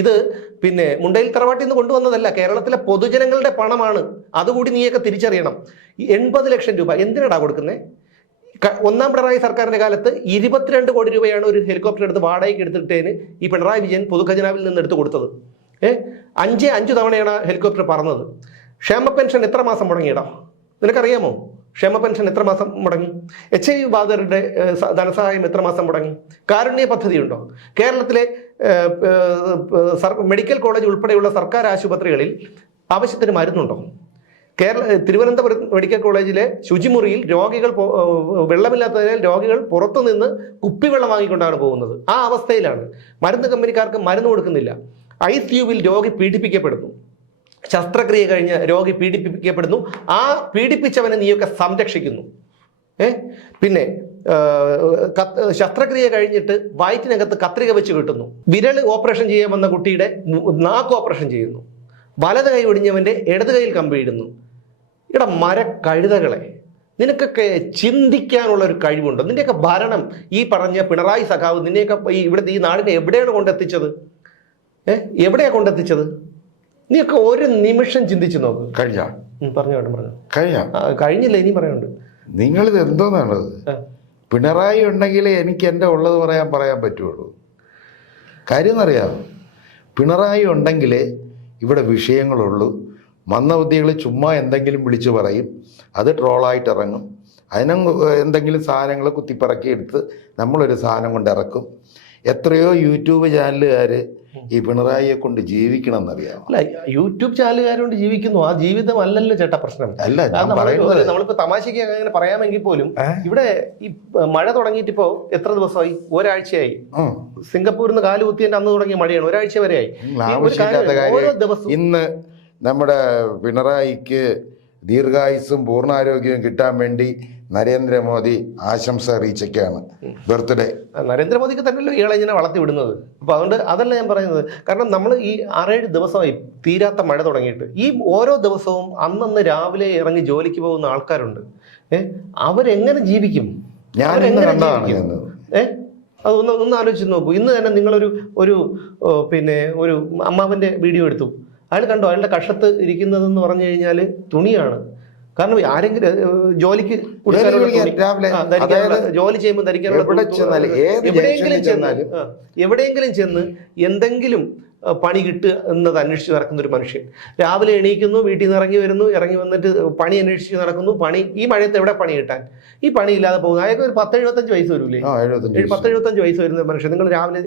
ഇത് പിന്നെ മുണ്ടയിൽ തറവാട്ടിൽ നിന്ന് കൊണ്ടുവന്നതല്ല, കേരളത്തിലെ പൊതുജനങ്ങളുടെ പണമാണ്. അതുകൂടി നീയൊക്കെ തിരിച്ചറിയണം. ഈ 80 ലക്ഷം രൂപ എന്തിനാടാ കൊടുക്കുന്നത്? ഒന്നാം പിണറായി സർക്കാരിന്റെ കാലത്ത് 22 കോടി രൂപയാണ് ഒരു ഹെലികോപ്റ്റർ എടുത്ത് വാടകയ്ക്ക് എടുത്തിട്ടേന് ഈ പിണറായി വിജയൻ പൊതുഖജനാവിൽ നിന്ന് എടുത്ത് കൊടുത്തത്. 5 തവണയാണ് ഹെലികോപ്റ്റർ പറന്നത്. ക്ഷേമ പെൻഷൻ എത്ര മാസം മുടങ്ങിയടാ? നിനക്കറിയാമോ? ക്ഷേമ പെൻഷൻ എത്ര മാസം മുടങ്ങി? HIV ബാധിതരുടെ ധനസഹായം എത്ര മാസം മുടങ്ങി? കാരുണ്യ പദ്ധതിയുണ്ടോ? കേരളത്തിലെ മെഡിക്കൽ കോളേജ് ഉൾപ്പെടെയുള്ള സർക്കാർ ആശുപത്രികളിൽ ആവശ്യത്തിന് മരുന്നുണ്ടോ? തിരുവനന്തപുരം മെഡിക്കൽ കോളേജിലെ ശുചിമുറിയിൽ രോഗികൾ വെള്ളമില്ലാത്തതിനാൽ രോഗികൾ പുറത്തുനിന്ന് കുപ്പിവെള്ളം വാങ്ങിക്കൊണ്ടാണ് പോകുന്നത്. ആ അവസ്ഥയിലാണ്. മരുന്ന് കമ്പനിക്കാർക്ക് മരുന്ന് കൊടുക്കുന്നില്ല. ICUവിൽ രോഗി പീഡിപ്പിക്കപ്പെടുന്നു. ശസ്ത്രക്രിയ കഴിഞ്ഞ് രോഗി പീഡിപ്പിക്കപ്പെടുന്നു, ആ പീഡിപ്പിച്ചവനെ നീയൊക്കെ സംരക്ഷിക്കുന്നു. പിന്നെ ശസ്ത്രക്രിയ കഴിഞ്ഞിട്ട് വയറ്റിനകത്ത് കത്രിക വെച്ച് കിട്ടുന്നു, വിരൽ ഓപ്പറേഷൻ ചെയ്യാൻ വന്ന കുട്ടിയുടെ നാക്ക് ഓപ്പറേഷൻ ചെയ്യുന്നു, വലത് കൈ ഒടിഞ്ഞവന്റെ ഇടത് കൈയിൽ കമ്പിയിടുന്നു. ഇവിടെ മരക്കഴുതകളെ, നിനക്കൊക്കെ ചിന്തിക്കാനുള്ള ഒരു കഴിവുണ്ടോ? നിന്റെയൊക്കെ ഭരണം, ഈ പറഞ്ഞ പിണറായി സഖാവ് നിന്നെയൊക്കെ ഇവിടുത്തെ ഈ നാടിനെ എവിടെയാണ് കൊണ്ടെത്തിച്ചത്? എവിടെയാ കൊണ്ടെത്തിച്ചത്? നീയൊക്കെ ഒരു നിമിഷം ചിന്തിച്ചു നോക്ക്. കഴിഞ്ഞില്ല, ഇനി പറയാനുണ്ട്. നിങ്ങളിത് എന്തോന്നാണത്? പിണറായി ഉണ്ടെങ്കിൽ എനിക്ക് എൻ്റെ ഉള്ളത് പറയാൻ പറ്റുള്ളൂ. കാര്യം എന്നറിയാം, പിണറായി ഉണ്ടെങ്കിൽ ഇവിടെ വിഷയങ്ങളുള്ളൂ. മന്ദബുദ്ധികൾ ചുമ്മാ എന്തെങ്കിലും വിളിച്ചു പറയും, അത് ട്രോളായിട്ട് ഇറങ്ങും. അതിനും എന്തെങ്കിലും സാധനങ്ങൾ കുത്തിപ്പറക്കി എടുത്ത് നമ്മളൊരു സാധനം കൊണ്ട് ഇറക്കും. എത്രയോ യൂട്യൂബ് ചാനലുകാർ ഈ പിണറായിയെ കൊണ്ട് ജീവിക്കണം എന്നറിയാം. അല്ല, യൂട്യൂബ് ചാനലുകാരോണ്ട് ജീവിക്കുന്നു, ആ ജീവിതം അല്ലല്ലോ ചേട്ടാ പ്രശ്നം. അല്ല, നമ്മളിപ്പോ തമാശക്ക് അങ്ങനെ പറയാമെങ്കിൽ പോലും ഇവിടെ ഈ മഴ തുടങ്ങിയിട്ട് ഇപ്പോ എത്ര ദിവസമായി? ഒരാഴ്ചയായി. സിംഗപ്പൂരിൽ നിന്ന് കാല് കുത്തിയതിന്റെ അന്ന് തുടങ്ങിയ മഴയാണ്, ഒരാഴ്ച വരെയായി. ഓരോ ദിവസവും ഇന്ന് നമ്മുടെ പിണറായിക്ക് ദീർഘായുസ്സും പൂർണ്ണാരോഗ്യവും കിട്ടാൻ വേണ്ടി നരേന്ദ്രമോദി ആശംസ അറിയിച്ചൊക്കെയാണ് ബർത്ത്ഡേ. നരേന്ദ്രമോദിക്ക് തന്നെയല്ലോ ഇയാളെ ഇങ്ങനെ വളർത്തി വിടുന്നത്. അപ്പൊ അതുകൊണ്ട് അതല്ല ഞാൻ പറയുന്നത്. കാരണം നമ്മൾ ഈ 6-7 ദിവസമായി തീരാത്ത മഴ തുടങ്ങിയിട്ട്, ഈ ഓരോ ദിവസവും അന്നന്ന് രാവിലെ ഇറങ്ങി ജോലിക്ക് പോകുന്ന ആൾക്കാരുണ്ട്. അവരെങ്ങനെ ജീവിക്കും? അതൊന്ന് ആലോചിച്ച് നോക്കൂ. ഇന്ന് തന്നെ നിങ്ങളൊരു പിന്നെ ഒരു അമ്മാവന്റെ വീഡിയോ എടുത്തു. അയാൾ കണ്ടോ, അയാളുടെ കഷത്ത് ഇരിക്കുന്നതെന്ന് പറഞ്ഞു കഴിഞ്ഞാൽ തുണിയാണ്. കാരണം ആരെങ്കിലും ജോലിക്ക് ജോലി ചെയ്യുമ്പോൾ ധരിക്കാനുള്ള എവിടെയെങ്കിലും ചെന്ന് എന്തെങ്കിലും പണി കിട്ടുക എന്നത് അന്വേഷിച്ച് നടക്കുന്ന ഒരു മനുഷ്യൻ. രാവിലെ എണീക്കുന്നു, വീട്ടിൽ നിന്ന് ഇറങ്ങി വന്നിട്ട് പണി അന്വേഷിച്ച് നടക്കുന്നു. ഈ മഴയത്ത് എവിടെ പണി കിട്ടാൻ? ഈ പണിയില്ലാതെ പോകുന്നു. അയാൾക്ക് ഒരു 10-75 വയസ്സ് വരൂലേ? 10-75 വയസ്സ് വരുന്ന മനുഷ്യൻ. നിങ്ങൾ രാവിലെ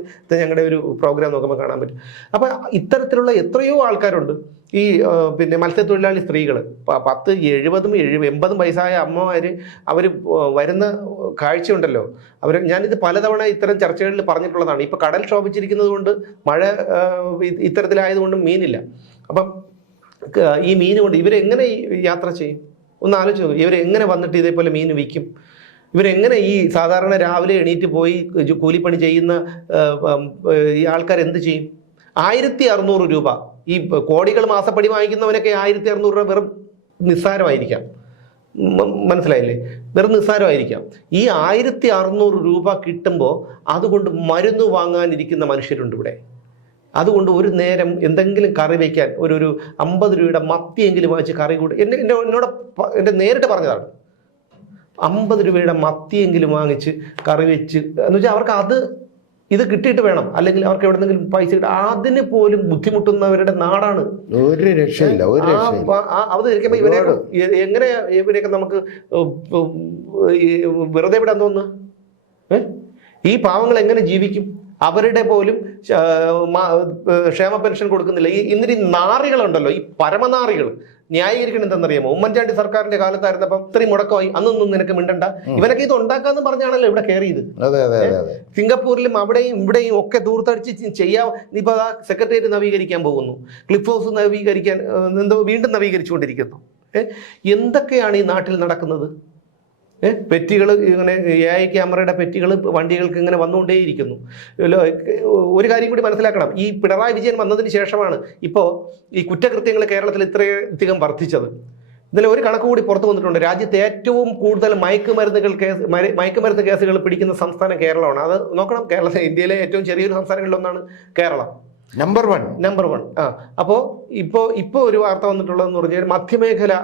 ഞങ്ങളുടെ ഒരു പ്രോഗ്രാം നോക്കുമ്പോൾ കാണാൻ പറ്റും. അപ്പൊ ഇത്തരത്തിലുള്ള എത്രയോ ആൾക്കാരുണ്ട്. ഈ പിന്നെ മത്സ്യത്തൊഴിലാളി സ്ത്രീകൾ 10, 70, 80 വയസ്സായ അമ്മമാര് അവർ വരുന്ന കാഴ്ചയുണ്ടല്ലോ. ഞാനിത് പലതവണ ഇത്തരം ചർച്ചകളിൽ പറഞ്ഞിട്ടുള്ളതാണ്. ഇപ്പൊ കടൽ ക്ഷോഭിച്ചിരിക്കുന്നത് കൊണ്ട്, മഴ ഇത്തരത്തിലായതുകൊണ്ട് മീനില്ല. അപ്പം ഈ മീൻ കൊണ്ട് ഇവരെങ്ങനെ യാത്ര ചെയ്യും? ഒന്ന് ആലോചിച്ച് നോക്കും. ഇവരെങ്ങനെ വന്നിട്ട് ഇതേപോലെ മീൻ വിൽക്കും? ഇവരെങ്ങനെ ഈ സാധാരണ രാവിലെ എണീറ്റ് പോയി കൂലിപ്പണി ചെയ്യുന്ന ഈ ആൾക്കാർ എന്ത് ചെയ്യും? 1600 രൂപ, ഈ കോടികൾ മാസപ്പടി വാങ്ങിക്കുന്നവനൊക്കെ 1600 രൂപ വെറും നിസ്സാരമായിരിക്കാം. മനസ്സിലായില്ലേ? വെറും നിസ്സാരമായിരിക്കാം. ഈ 1600 രൂപ കിട്ടുമ്പോൾ അതുകൊണ്ട് മരുന്ന് വാങ്ങാനിരിക്കുന്ന മനുഷ്യരുണ്ട് ഇവിടെ. അതുകൊണ്ട് ഒരു നേരം എന്തെങ്കിലും കറി വയ്ക്കാൻ ഒരു 50 രൂപയുടെ മത്തിയെങ്കിലും വാങ്ങിച്ച് കറി കൂടി എന്നെ നേരിട്ട് പറഞ്ഞതാണ്. 50 രൂപയുടെ മത്തിയെങ്കിലും വാങ്ങിച്ച് കറി വെച്ച് എന്ന് വെച്ചാൽ അവർക്ക് ഇത് കിട്ടിയിട്ട് വേണം, അല്ലെങ്കിൽ അവർക്ക് എവിടെന്നെങ്കിലും പൈസ കിട്ടും. അതിന് പോലും ബുദ്ധിമുട്ടുന്നവരുടെ നാടാണ്. ഒരു രക്ഷയില്ല. അവതരിക്കുമ്പോൾ ഇവരെയൊക്കെ നമുക്ക് വെറുതെ വിടാൻ തോന്നുന്നു? ഈ പാവങ്ങൾ എങ്ങനെ ജീവിക്കും? അവരുടെ പോലും ക്ഷേമ പെൻഷൻ കൊടുക്കുന്നില്ല. ഇന്നിരി നാറികളുണ്ടല്ലോ, ഈ പരമനാറികൾ ന്യായീകരിക്കണം എന്തെന്നറിയാമോ? ഉമ്മൻചാണ്ടി സർക്കാരിന്റെ കാലത്തായിരുന്നപ്പം ഇത്രയും മുടക്കമായി, അന്നൊന്നും നിനക്ക് മിണ്ടണ്ട. ഇവനൊക്കെ ഇത് ഉണ്ടാക്കാന്ന് പറഞ്ഞാണല്ലോ ഇവിടെ കയറിയത്. സിംഗപ്പൂരിലും അവിടെയും ഇവിടെയും ഒക്കെ ദൂർത്തടിച്ച് ചെയ്യാം. ഇപ്പൊ സെക്രട്ടേറിയറ്റ് നവീകരിക്കാൻ പോകുന്നു, ക്ലിഫ് ഹൗസ് നവീകരിക്കാൻ വീണ്ടും നവീകരിച്ചുകൊണ്ടിരിക്കുന്നു. എന്തൊക്കെയാണ് ഈ നാട്ടിൽ നടക്കുന്നത്? പെറ്റികൾ ഇങ്ങനെ AI ക്യാമറയുടെ പെറ്റികൾ വണ്ടികൾക്ക് ഇങ്ങനെ വന്നുകൊണ്ടേയിരിക്കുന്നു. ഒരു കാര്യം കൂടി മനസ്സിലാക്കണം. ഈ പിണറായി വിജയൻ വന്നതിന് ശേഷമാണ് ഇപ്പോൾ ഈ കുറ്റകൃത്യങ്ങൾ കേരളത്തിൽ ഇത്രയധികം വർദ്ധിച്ചത്. ഇന്നലെ ഒരു കണക്ക് കൂടി പുറത്തു വന്നിട്ടുണ്ട്. രാജ്യത്ത് ഏറ്റവും കൂടുതൽ മയക്കുമരുന്ന് കേസുകൾ പിടിക്കുന്ന സംസ്ഥാനം കേരളമാണ്. അത് നോക്കണം. ഇന്ത്യയിലെ ഏറ്റവും ചെറിയൊരു സംസ്ഥാനങ്ങളിലൊന്നാണ് കേരളം. നമ്പർ 1. അപ്പോൾ ഇപ്പോൾ ഒരു വാർത്ത വന്നിട്ടുള്ളതെന്ന് പറഞ്ഞാൽ മധ്യമേഖലയിലെ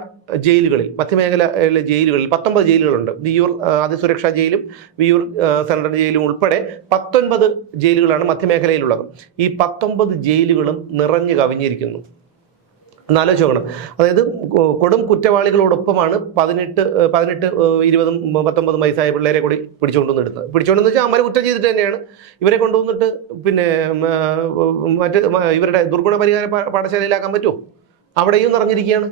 ജയിലുകളിൽ 19 ജയിലുകളുണ്ട്. വിയ്യൂർ അതിസുരക്ഷാ ജയിലും വിയ്യൂർ സെൻട്രൽ ജയിലും ഉൾപ്പെടെ 19 ജയിലുകളാണ് മധ്യമേഖലയിലുള്ളത്. ഈ 19 ജയിലുകളും നിറഞ്ഞു കവിഞ്ഞിരിക്കുന്നു. എന്നാലോചിച്ച് നോക്കണം. അതായത് കൊടും കുറ്റവാളികളോടൊപ്പമാണ് 18, 20, 19 വയസ്സായ പിള്ളേരെ കൂടി പിടിച്ചുകൊണ്ടുവന്ന് വെച്ചാൽ അമ്മ കുറ്റം ചെയ്തിട്ട് തന്നെയാണ് ഇവരെ കൊണ്ടുവന്നിട്ട് പിന്നെ ഇവരുടെ ദുർഗുണ പരിഹാര പാഠശാലയിലാക്കാൻ പറ്റുമോ? അവിടെയും നിറഞ്ഞിരിക്കുകയാണ്.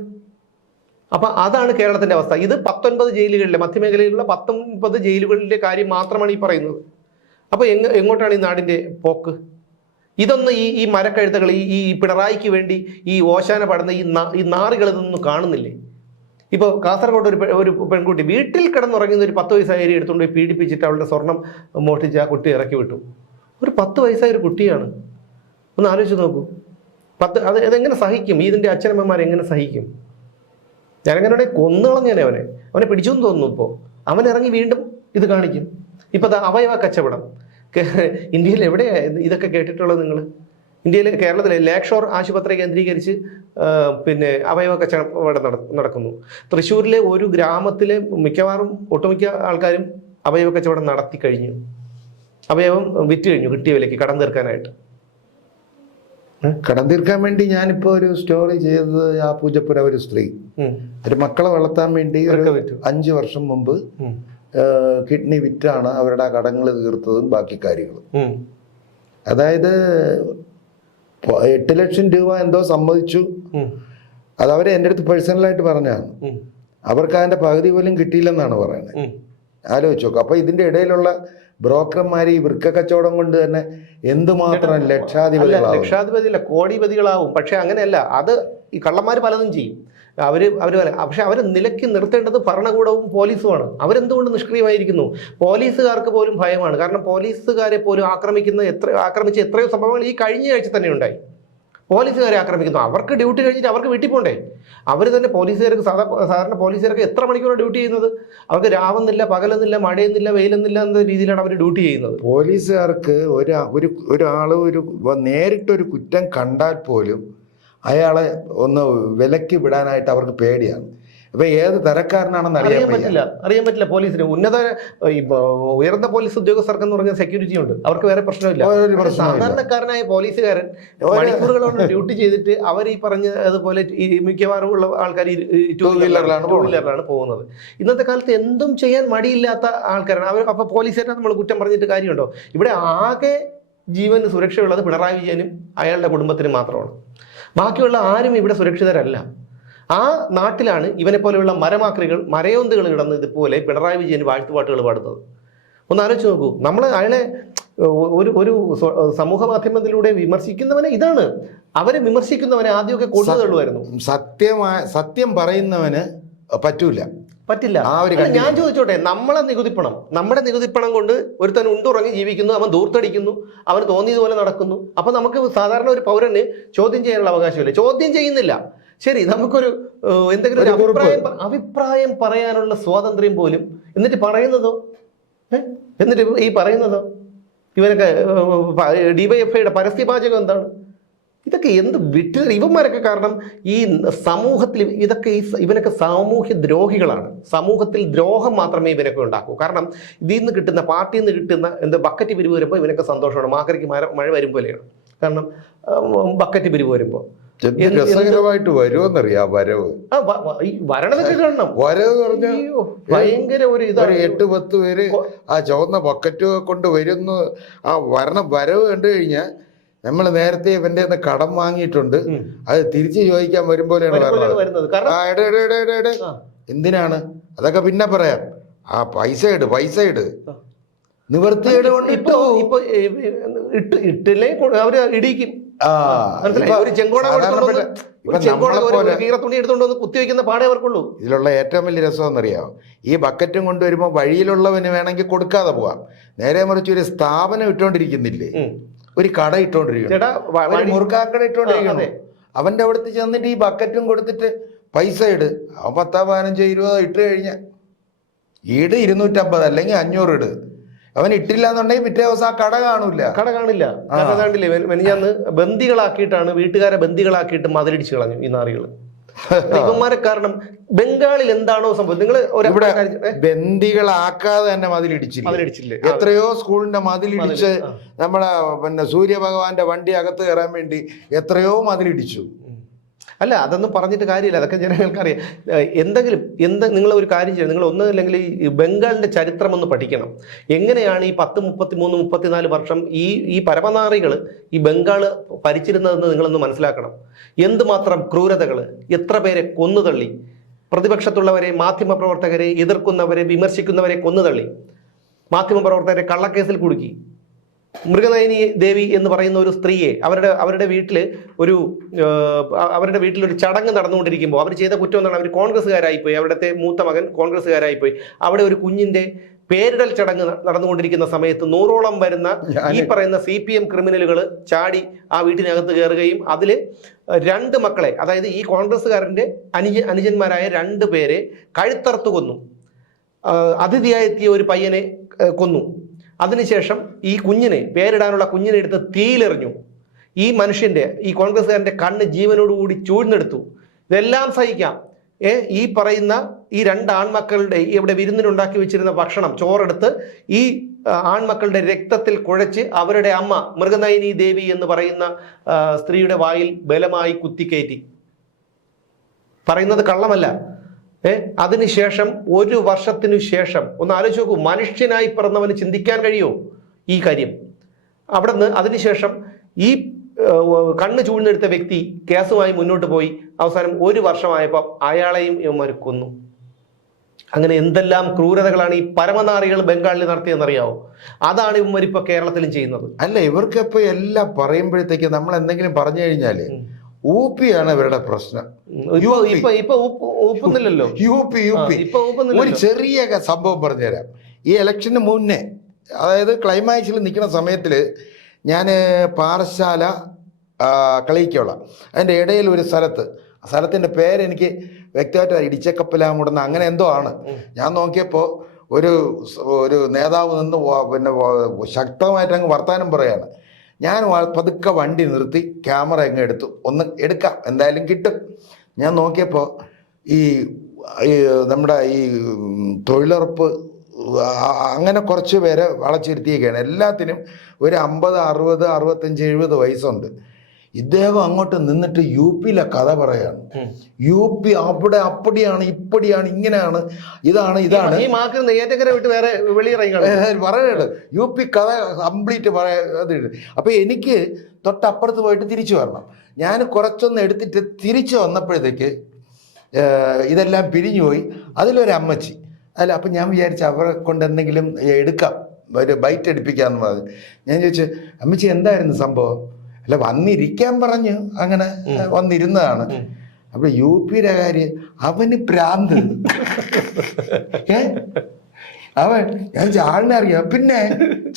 അപ്പൊ അതാണ് കേരളത്തിന്റെ അവസ്ഥ. ഇത് 19 ജയിലുകളിലെ മധ്യമേഖലയിലുള്ള 19 ജയിലുകളിലെ കാര്യം മാത്രമാണ് ഈ പറയുന്നത്. അപ്പൊ എങ്ങോട്ടാണ് ഈ നാടിന്റെ പോക്ക്? ഇതൊന്നും ഈ മരക്കഴുതകൾ ഈ പിണറായിക്ക് വേണ്ടി ഈ ഓശാന പാടുന്ന ഈ നാറുകൾ ഇതൊന്നും കാണുന്നില്ലേ? ഇപ്പോൾ കാസർഗോഡ് ഒരു പെൺകുട്ടി വീട്ടിൽ കിടന്നുറങ്ങുന്ന ഒരു 10 വയസ്സായ എടുത്തുകൊണ്ട് പോയി പീഡിപ്പിച്ചിട്ട് അവളുടെ സ്വർണം മോഷ്ടിച്ച് ആ കുട്ടി ഇറക്കി വിട്ടു. ഒരു 10 വയസ്സായ ഒരു കുട്ടിയാണ്. ഒന്ന് ആലോചിച്ച് നോക്കൂ. അതെങ്ങനെ സഹിക്കും? ഇതിൻ്റെ അച്ഛനമ്മമാരെങ്ങനെ സഹിക്കും? ഞാനങ്ങനെ കൊന്നുകളഞ്ഞേനെ അവനെ പിടിച്ചു എന്ന് തോന്നുന്നു. ഇപ്പോൾ അവൻ ഇറങ്ങി വീണ്ടും ഇത് കാണിക്കും. ഇപ്പം അവയവ കച്ചവടം ഇന്ത്യയിൽ എവിടെയാണ് ഇതൊക്കെ കേട്ടിട്ടുള്ളത് നിങ്ങൾ? കേരളത്തിലെ ലേക്ക് ഷോർ ആശുപത്രി കേന്ദ്രീകരിച്ച് പിന്നെ അവയവ കച്ചവടം നടക്കുന്നു. തൃശ്ശൂരിലെ ഒരു ഗ്രാമത്തിലെ മിക്കവാറും ഒട്ടുമിക്ക ആൾക്കാരും അവയവ കച്ചവടം നടത്തി കഴിഞ്ഞു. അവയവം വിറ്റ് കഴിഞ്ഞു കിട്ടിയ വിലയ്ക്ക് കടം തീർക്കാനായിട്ട്. കടം തീർക്കാൻ വേണ്ടി ഞാനിപ്പോ ഒരു സ്റ്റോറി ചെയ്തത് ആ പൂജപ്പുര ഒരു സ്ത്രീ ഒരു മക്കളെ വളർത്താൻ വേണ്ടി 5 വർഷം മുമ്പ് കിഡ്നി വിറ്റാണ് അവരുടെ ആ കടങ്ങൾ തീർത്തതും ബാക്കി കാര്യങ്ങളും. അതായത് 8 ലക്ഷം രൂപ എന്തോ സമ്മതിച്ചു. അത് അവരെ എൻ്റെ അടുത്ത് പേഴ്സണലായിട്ട് പറഞ്ഞാണ്. അവർക്ക് അതിന്റെ പകുതി പോലും കിട്ടിയില്ലെന്നാണ് പറയുന്നത്. ആലോചിച്ച് നോക്കും. അപ്പൊ ഇതിന്റെ ഇടയിലുള്ള ബ്രോക്കർമാർ ഈ വൃക്ക കച്ചവടം കൊണ്ട് തന്നെ എന്തുമാത്രം ലക്ഷാധിപതിയല്ല കോടിപതികളാവും. പക്ഷെ അങ്ങനെയല്ല. അത് ഈ കള്ളന്മാർ പലതും ചെയ്യും. അവർ പക്ഷെ അവർ നിലയ്ക്ക് നിർത്തേണ്ടത് ഭരണകൂടവും പോലീസുമാണ്. അവരെന്തുകൊണ്ട് നിഷ്ക്രിയമായിരിക്കുന്നു? പോലീസുകാർക്ക് പോലും ഭയമാണ്. കാരണം പോലീസുകാരെ പോലും ആക്രമിച്ച എത്രയോ സംഭവങ്ങൾ ഈ കഴിഞ്ഞ ആഴ്ച തന്നെ ഉണ്ടായി. പോലീസുകാരെ ആക്രമിക്കുന്നു. അവർക്ക് ഡ്യൂട്ടി കഴിഞ്ഞിട്ട് അവർക്ക് വീട്ടിൽ പോകണ്ടേ? അവർ തന്നെ പോലീസുകാർക്ക് സാധാരണ പോലീസുകാർക്ക് എത്ര മണിക്കൂറാണ് ഡ്യൂട്ടി ചെയ്യുന്നത്? അവർക്ക് രാവെന്നില്ല, പകലെന്നില്ല, മഴയെന്നില്ല, വെയിലെന്നില്ല എന്ന രീതിയിലാണ് അവർ ഡ്യൂട്ടി ചെയ്യുന്നത്. പോലീസുകാർക്ക് ഒരാൾ നേരിട്ടൊരു കുറ്റം കണ്ടാൽ പോലും അയാളെ ഒന്ന് വിലക്ക് വിടാനായിട്ട് അവർക്ക് പേടിയാണ്. അപ്പൊ ഏത് തരക്കാരനാണെന്ന് അറിയാൻ പറ്റില്ല. പോലീസിന് ഉയർന്ന പോലീസ് ഉദ്യോഗസ്ഥർക്ക് എന്ന് പറഞ്ഞ സെക്യൂരിറ്റി ഉണ്ട്. അവർക്ക് വേറെ പ്രശ്നമില്ല. സാധാരണക്കാരനായ പോലീസുകാരൻ മണിക്കൂറുകളോട് ഡ്യൂട്ടി ചെയ്തിട്ട് അവർ ഈ പറഞ്ഞ അതുപോലെ മിക്കവാറും ഉള്ള ആൾക്കാർ ടൂ വീലറിലാണ് പോകുന്നത്. ഇന്നത്തെ കാലത്ത് എന്തും ചെയ്യാൻ മടിയില്ലാത്ത ആൾക്കാരാണ്. അപ്പൊ പോലീസുകാരെ നമ്മൾ കുറ്റം പറഞ്ഞിട്ട് കാര്യമുണ്ടോ? ഇവിടെ ആകെ ജീവന് സുരക്ഷയുള്ളത് പിണറായി വിജയനും അയാളുടെ കുടുംബത്തിനും മാത്രമാണ്. ബാക്കിയുള്ള ആരും ഇവിടെ സുരക്ഷിതരല്ല. ആ നാട്ടിലാണ് ഇവനെ പോലെയുള്ള മരയോന്തുകൾ കിടന്ന് ഇതുപോലെ പിണറായി വിജയൻ വാഴ്ത്തുപാട്ടുകൾ പാടുന്നത്. ഒന്ന് ആലോചിച്ച് നോക്കൂ. നമ്മൾ അയാളെ ഒരു സമൂഹ മാധ്യമത്തിലൂടെ വിമർശിക്കുന്നവനെ ഇതാണ്. അവരെ വിമർശിക്കുന്നവനെ ആദ്യമൊക്കെ കൊണ്ടുതള്ളുമായിരുന്നു. സത്യം പറയുന്നവന് പറ്റില്ല. ഞാൻ ചോദിച്ചോട്ടെ, നമ്മുടെ നികുതിപ്പണം കൊണ്ട് ഒരുത്തൻ ഉണ്ടുറങ്ങി ജീവിക്കുന്നു, അവൻ ദൂർത്തടിക്കുന്നു, അവന് തോന്നിയതുപോലെ നടക്കുന്നു. അപ്പൊ നമുക്ക് സാധാരണ ഒരു പൗരന് ചോദ്യം ചെയ്യാനുള്ള അവകാശമില്ല. ചോദ്യം ചെയ്യുന്നില്ല. ശരി, നമുക്കൊരു എന്തെങ്കിലും ഒരു അഭിപ്രായം പറയാനുള്ള സ്വാതന്ത്ര്യം പോലും. എന്നിട്ട് ഈ പറയുന്നതോ ഇവനൊക്കെ ഡിവൈഎഫ്ഐയുടെ പരസ്യപാചകം എന്താണ്? ഇതൊക്കെ എന്ത് ഇവന്മാരൊക്കെ കാരണം ഈ സമൂഹത്തിൽ ഇവനൊക്കെ സാമൂഹ്യ ദ്രോഹികളാണ്. സമൂഹത്തിൽ ദ്രോഹം മാത്രമേ ഇവനൊക്കെ ഉണ്ടാക്കൂ. കാരണം ഇതിൽ നിന്ന് കിട്ടുന്ന പാർട്ടിയിൽ നിന്ന് കിട്ടുന്ന ബക്കറ്റ് പിരിവ് വരുമ്പോൾ ഇവനൊക്കെ സന്തോഷമാണ്. മാക്കരിക്ക് മഴ വരും പോലെയാണ്. കാരണം ബക്കറ്റ് പിരിവ് വരുമ്പോൾ രസകരമായിട്ട് വരുമെന്നറിയാം. വരണതൊക്കെ കാണണം. ഭയങ്കര ഒരു 8-10 പേര് ആ ചുവന്ന ബക്കറ്റ് കൊണ്ട് വരുന്നു. ആ വരവ് കണ്ടു കഴിഞ്ഞാൽ നമ്മൾ നേരത്തെ ഇവന്റെ കടം വാങ്ങിയിട്ടുണ്ട്, അത് തിരിച്ചു ചോദിക്കാൻ വരുമ്പോഴാണ് വരുന്നത്. എന്തിനാണ് അതൊക്കെ പിന്നെ പറയാം. ആ പൈസ ഇട് നിവർത്തിയേട് കൊണ്ട് ഇട്ടില്ലേ അവര് ഇടിക്കും. കുത്തിവെക്കുന്ന പാടേ അവർക്കുള്ളൂ. ഇതിലുള്ള ഏറ്റവും വലിയ രസം എന്നറിയാമോ? ഈ ബക്കറ്റും കൊണ്ടുവരുമ്പോൾ വഴിയിലുള്ളവന് വേണമെങ്കിൽ കൊടുക്കാതെ പോവാം. നേരെ മറിച്ച് ഒരു സ്ഥാപനം ഇട്ടോണ്ടിരിക്കുന്നില്ലേ, ഒരു കട ഇട്ടോണ്ടിരിക്കണം, മുറുക്കാക്കട ഇട്ടോണ്ടിരിക്കണേ. അവന്റെ അവിടുത്തെ ചെന്നിട്ട് ഈ ബക്കറ്റും കൊടുത്തിട്ട് പൈസ ഇട്. അവൻ 10-15-20 ഇട്ട് കഴിഞ്ഞാൽ 250 അല്ലെങ്കിൽ 500 ഇട്. അവൻ ഇട്ടില്ല എന്നുണ്ടെങ്കിൽ പിറ്റേ ദിവസം ആ കട കാണില്ല. കണ്ടില്ലേ മെനിഞ്ഞാന്ന് വീട്ടുകാരെ ബന്ദികളാക്കിയിട്ട് മതിലിടിച്ച് കളഞ്ഞു ഈ നാറികള്. ഇവന്മാരെ കാരണം ബംഗാളിൽ എന്താണോ സംഭവം. നിങ്ങൾ ബന്ദികളാക്കാതെ തന്നെ മതിലിടിച്ചില്ലേ? എത്രയോ സ്കൂളിന്റെ മതിലിടിച്ച് നമ്മളെ സൂര്യഭഗവാന്റെ വണ്ടി അകത്ത് കയറാൻ വേണ്ടി എത്രയോ മതിലിടിച്ചു. അല്ല, അതൊന്നും പറഞ്ഞിട്ട് കാര്യമില്ല. അതൊക്കെ ജനങ്ങൾക്കറിയാം. നിങ്ങൾ ഒരു കാര്യം ചെയ്യണം. നിങ്ങൾ ഒന്നുമില്ലെങ്കിൽ ഈ ബംഗാളിന്റെ ചരിത്രം ഒന്ന് പഠിക്കണം. എങ്ങനെയാണ് ഈ 10, 33, 34 വർഷം ഈ പരമനാറികൾ ഈ ബംഗാൾ ഭരിച്ചിരുന്നതെന്ന് നിങ്ങളൊന്ന് മനസ്സിലാക്കണം. എന്തുമാത്രം ക്രൂരതകൾ, എത്ര പേരെ കൊന്നുതള്ളി. പ്രതിപക്ഷത്തുള്ളവരെ, മാധ്യമപ്രവർത്തകരെ, എതിർക്കുന്നവരെ, വിമർശിക്കുന്നവരെ കൊന്നുതള്ളി. മാധ്യമപ്രവർത്തകരെ കള്ളക്കേസിൽ കുടുക്കി. മൃഗനയനി ദേവി എന്ന് പറയുന്ന ഒരു സ്ത്രീയെ അവരുടെ വീട്ടിൽ ഒരു ചടങ്ങ് നടന്നുകൊണ്ടിരിക്കുമ്പോൾ അവർ ചെയ്ത കുറ്റം എന്താണ്? അവർ കോൺഗ്രസ്സുകാരായിപ്പോയി. അവിടുത്തെ മൂത്ത മകൻ കോൺഗ്രസ്സുകാരായിപ്പോയി. അവിടെ ഒരു കുഞ്ഞിന്റെ പേരിടൽ ചടങ്ങ് നടന്നുകൊണ്ടിരിക്കുന്ന സമയത്ത് 100ഓളം വരുന്ന ഈ പറയുന്ന CPM ക്രിമിനലുകൾ ചാടി ആ വീട്ടിനകത്ത് കയറുകയും അതിൽ 2 മക്കളെ, അതായത് ഈ കോൺഗ്രസ്സുകാരന്റെ അനുജന്മാരായ 2 പേരെ കഴുത്തറുത്ത് കൊന്നു. അതിഥിയായെത്തിയ ഒരു പയ്യനെ കൊന്നു. അതിനുശേഷം ഈ പേരിടാനുള്ള കുഞ്ഞിനെ എടുത്ത് തീയിലെറിഞ്ഞു. ഈ കോൺഗ്രസ്സുകാരന്റെ കണ്ണ് ജീവനോടുകൂടി ചൂഴ്ന്നെടുത്തു. ഇതെല്ലാം സഹിക്കാം. ഈ പറയുന്ന ഈ 2 ആൺമക്കളുടെ ഇവിടെ വിരുന്നിനുണ്ടാക്കി വെച്ചിരുന്ന ഭക്ഷണം ചോറെടുത്ത് ഈ ആൺമക്കളുടെ രക്തത്തിൽ കുഴച്ച് അവരുടെ അമ്മ മൃഗനയനി ദേവി എന്ന് പറയുന്ന സ്ത്രീയുടെ വായിൽ ബലമായി കുത്തിക്കയറ്റി. പറയുന്നത് കള്ളമല്ല. അതിനുശേഷം 1 വർഷത്തിനു ശേഷം ഒന്ന് ആലോചിച്ച് നോക്കൂ, മനുഷ്യനായി പിറന്നവന് ചിന്തിക്കാൻ കഴിയുമോ ഈ കാര്യം? അവിടുന്ന് അതിനുശേഷം ഈ കണ്ണ് ചൂഴ്ന്നെടുത്ത വ്യക്തി കേസുമായി മുന്നോട്ട് പോയി. അവസാനം 1 വർഷമായപ്പോൾ അയാളെയും ഇവന്മാർ കൊന്നു. അങ്ങനെ എന്തെല്ലാം ക്രൂരതകളാണ് ഈ പരമനാറികൾ ബംഗാളിൽ നടത്തിയെന്നറിയാവോ? അതാണ് ഇവന്മാർ ഇപ്പൊ കേരളത്തിലും ചെയ്യുന്നത്. അല്ല, ഇവർക്കിപ്പോ എല്ലാം പറയുമ്പോഴത്തേക്ക് നമ്മൾ എന്തെങ്കിലും പറഞ്ഞു കഴിഞ്ഞാല് ഊപ്പിയാണ് ഇവരുടെ പ്രശ്നം. ഒരു ചെറിയ സംഭവം പറഞ്ഞുതരാം. ഈ ഇലക്ഷന് മുന്നേ, അതായത് ക്ലൈമാക്സിൽ നിൽക്കുന്ന സമയത്തിൽ ഞാൻ പാറശാല കളിക്കോള അതിൻ്റെ ഇടയിൽ ഒരു സ്ഥലത്തിൻ്റെ പേരെനിക്ക് വ്യക്തമായിട്ട് ഇടിച്ചക്കപ്പലാമുടുന്ന അങ്ങനെ എന്തോ ആണ്. ഞാൻ നോക്കിയപ്പോൾ ഒരു നേതാവ് നിന്ന് പിന്നെ ശക്തമായിട്ട് അങ്ങ് വർത്താനം പറയാണ്. ഞാൻ പതുക്കെ വണ്ടി നിർത്തി ക്യാമറ അങ്ങ് എടുത്തു. ഒന്ന് എടുക്കാം, എന്തായാലും കിട്ടും. ഞാൻ നോക്കിയപ്പോൾ ഈ നമ്മുടെ ഈ തൊഴിലുറപ്പ് അങ്ങനെ കുറച്ച് പേരെ വളച്ചിരുത്തിയൊക്കെയാണ്. എല്ലാത്തിനും ഒരു 50, 60, 65, 70 വയസ്സുണ്ട്. ഇദ്ദേഹം അങ്ങോട്ട് നിന്നിട്ട് UP-യിലെ കഥ പറയാണ്. UP അവിടെ അപ്പടിയാണ്, ഇപ്പടിയാണ്, ഇങ്ങനെയാണ്, ഇതാണ് പറയണത്. UP കഥ കംപ്ലീറ്റ് പറയാത്. അപ്പൊ എനിക്ക് തൊട്ടപ്പുറത്ത് പോയിട്ട് തിരിച്ചു വരണം. ഞാൻ കുറച്ചൊന്ന് എടുത്തിട്ട് തിരിച്ചു വന്നപ്പോഴത്തേക്ക് ഇതെല്ലാം പിരിഞ്ഞുപോയി. അതിലൊരു അമ്മച്ചി അല്ല. അപ്പം ഞാൻ വിചാരിച്ചു അവരെ കൊണ്ട് എന്തെങ്കിലും എടുക്കാം, ഒരു ബൈറ്റ് എടുപ്പിക്കാമെന്ന് പറഞ്ഞു. ഞാൻ ചോദിച്ചു, അമ്മച്ചി എന്തായിരുന്നു സംഭവം? അല്ല, വന്നിരിക്കാൻ പറഞ്ഞു, അങ്ങനെ വന്നിരുന്നതാണ്. അപ്പൊ UP-യുടെ കാര്യം, അവന് ഭ്രാന്ത്. അവൻ ഞാൻ ആളിനെ അറിയാം. പിന്നെ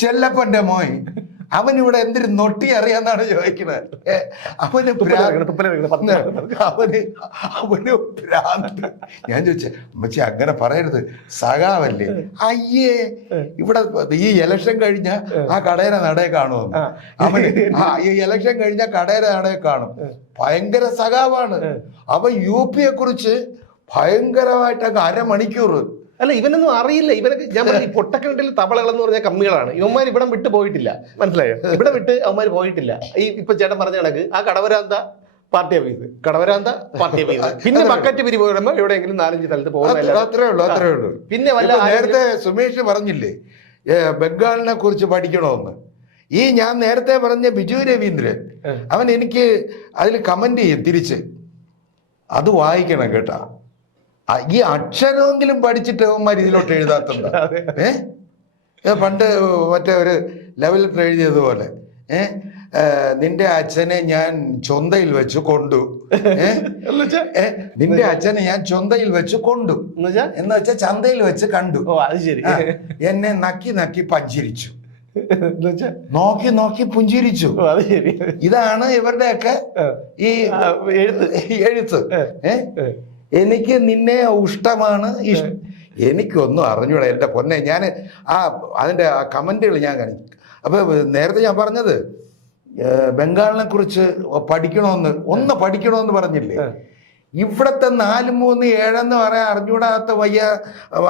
ചെല്ലപ്പൻ്റെ മോൻ അവനിവിടെ എന്തൊരു നൊട്ടി അറിയാന്നാണ് ചോദിക്കുന്നത്. അവന് ഭ്രാന്ത്. ഞാൻ ചോദിച്ചേ, അമ്മച്ചി അങ്ങനെ പറയരുത്, സഖാവല്ലേ. അയ്യേ, ഇവിടെ ഈ ഇലക്ഷൻ കഴിഞ്ഞ ആ കടയുടെ നടയെ കാണുമെന്ന്. അവന് ഈ ഇലക്ഷൻ കഴിഞ്ഞ കടയുടെ നടയെ കാണും. ഭയങ്കര സഖാവാണ് അവൻ. UP-യെ കുറിച്ച് ഭയങ്കരമായിട്ട് അങ്ങ് അരമണിക്കൂർ. അല്ല, ഇവനൊന്നും അറിയില്ല. ഇവനൊക്കെ ഞാൻ പറഞ്ഞ ഈ പൊട്ടക്കിണറ്റിൽ തവളകൾ എന്ന് പറഞ്ഞ കമ്മികളാണ്. ഇവന്മാർ ഇവിടെ വിട്ട് പോയിട്ടില്ല, മനസ്സിലായോ? ഇവിടെ വിട്ട് അവന്മാർ പോയിട്ടില്ല. ഇപ്പൊ ചേട്ടൻ പറഞ്ഞ കണക്ക് ആ കടവരാന്ത പാർട്ടി ഓഫീസ്, പിന്നെ ബക്കറ്റ് പിരിവ് വരുമ്പോ എവിടെയെങ്കിലും 4-5 സ്ഥലത്ത് പോകുന്ന അത്രേ ഉള്ളൂ. പിന്നെ നേരത്തെ സുമേഷ് പറഞ്ഞില്ലേ ബംഗാളിനെ കുറിച്ച് പഠിക്കണമെന്ന്. ഞാൻ നേരത്തെ പറഞ്ഞ ബിജു രവീന്ദ്രൻ, അവൻ എനിക്ക് അതിൽ കമന്റ് ചെയ്യും തിരിച്ച്. അത് വായിക്കണം കേട്ടാ. ഈ അക്ഷരമെങ്കിലും പഠിച്ചിട്ട് അവന്മാർ ഇതിലോട്ട് എഴുതാത്തുണ്ട്. പണ്ട് മറ്റേ ഒരു ലെവലിൽ എഴുതിയതുപോലെ നിന്റെ അച്ഛനെ ഞാൻ ചൊന്തയിൽ വെച്ച് കൊണ്ടു. നിന്റെ അച്ഛനെ ഞാൻ ചൊന്തയിൽ വെച്ച് കൊണ്ടു എന്ന് വെച്ചാൽ ചന്തയിൽ വെച്ച് കണ്ടു. എന്നെ നക്കി നക്കി പഞ്ചിരിച്ചു, നോക്കി നോക്കി പുഞ്ചിരിച്ചു. ഇതാണ് ഇവരുടെയൊക്കെ ഈ എഴുത്ത്. എനിക്ക് നിന്നെ ഇഷ്ടമാണ്. എനിക്കൊന്നും അറിഞ്ഞൂടാ എൻ്റെ പൊന്നെ. ഞാൻ അതിൻ്റെ ആ കമൻറ്റുകൾ ഞാൻ കാണിക്കും. അപ്പോൾ നേരത്തെ ഞാൻ പറഞ്ഞത് ബംഗാളിനെ കുറിച്ച് പഠിക്കണമെന്ന് പറഞ്ഞില്ലേ? ഇവിടത്തെ 4, 3, 7 എന്ന് പറയാൻ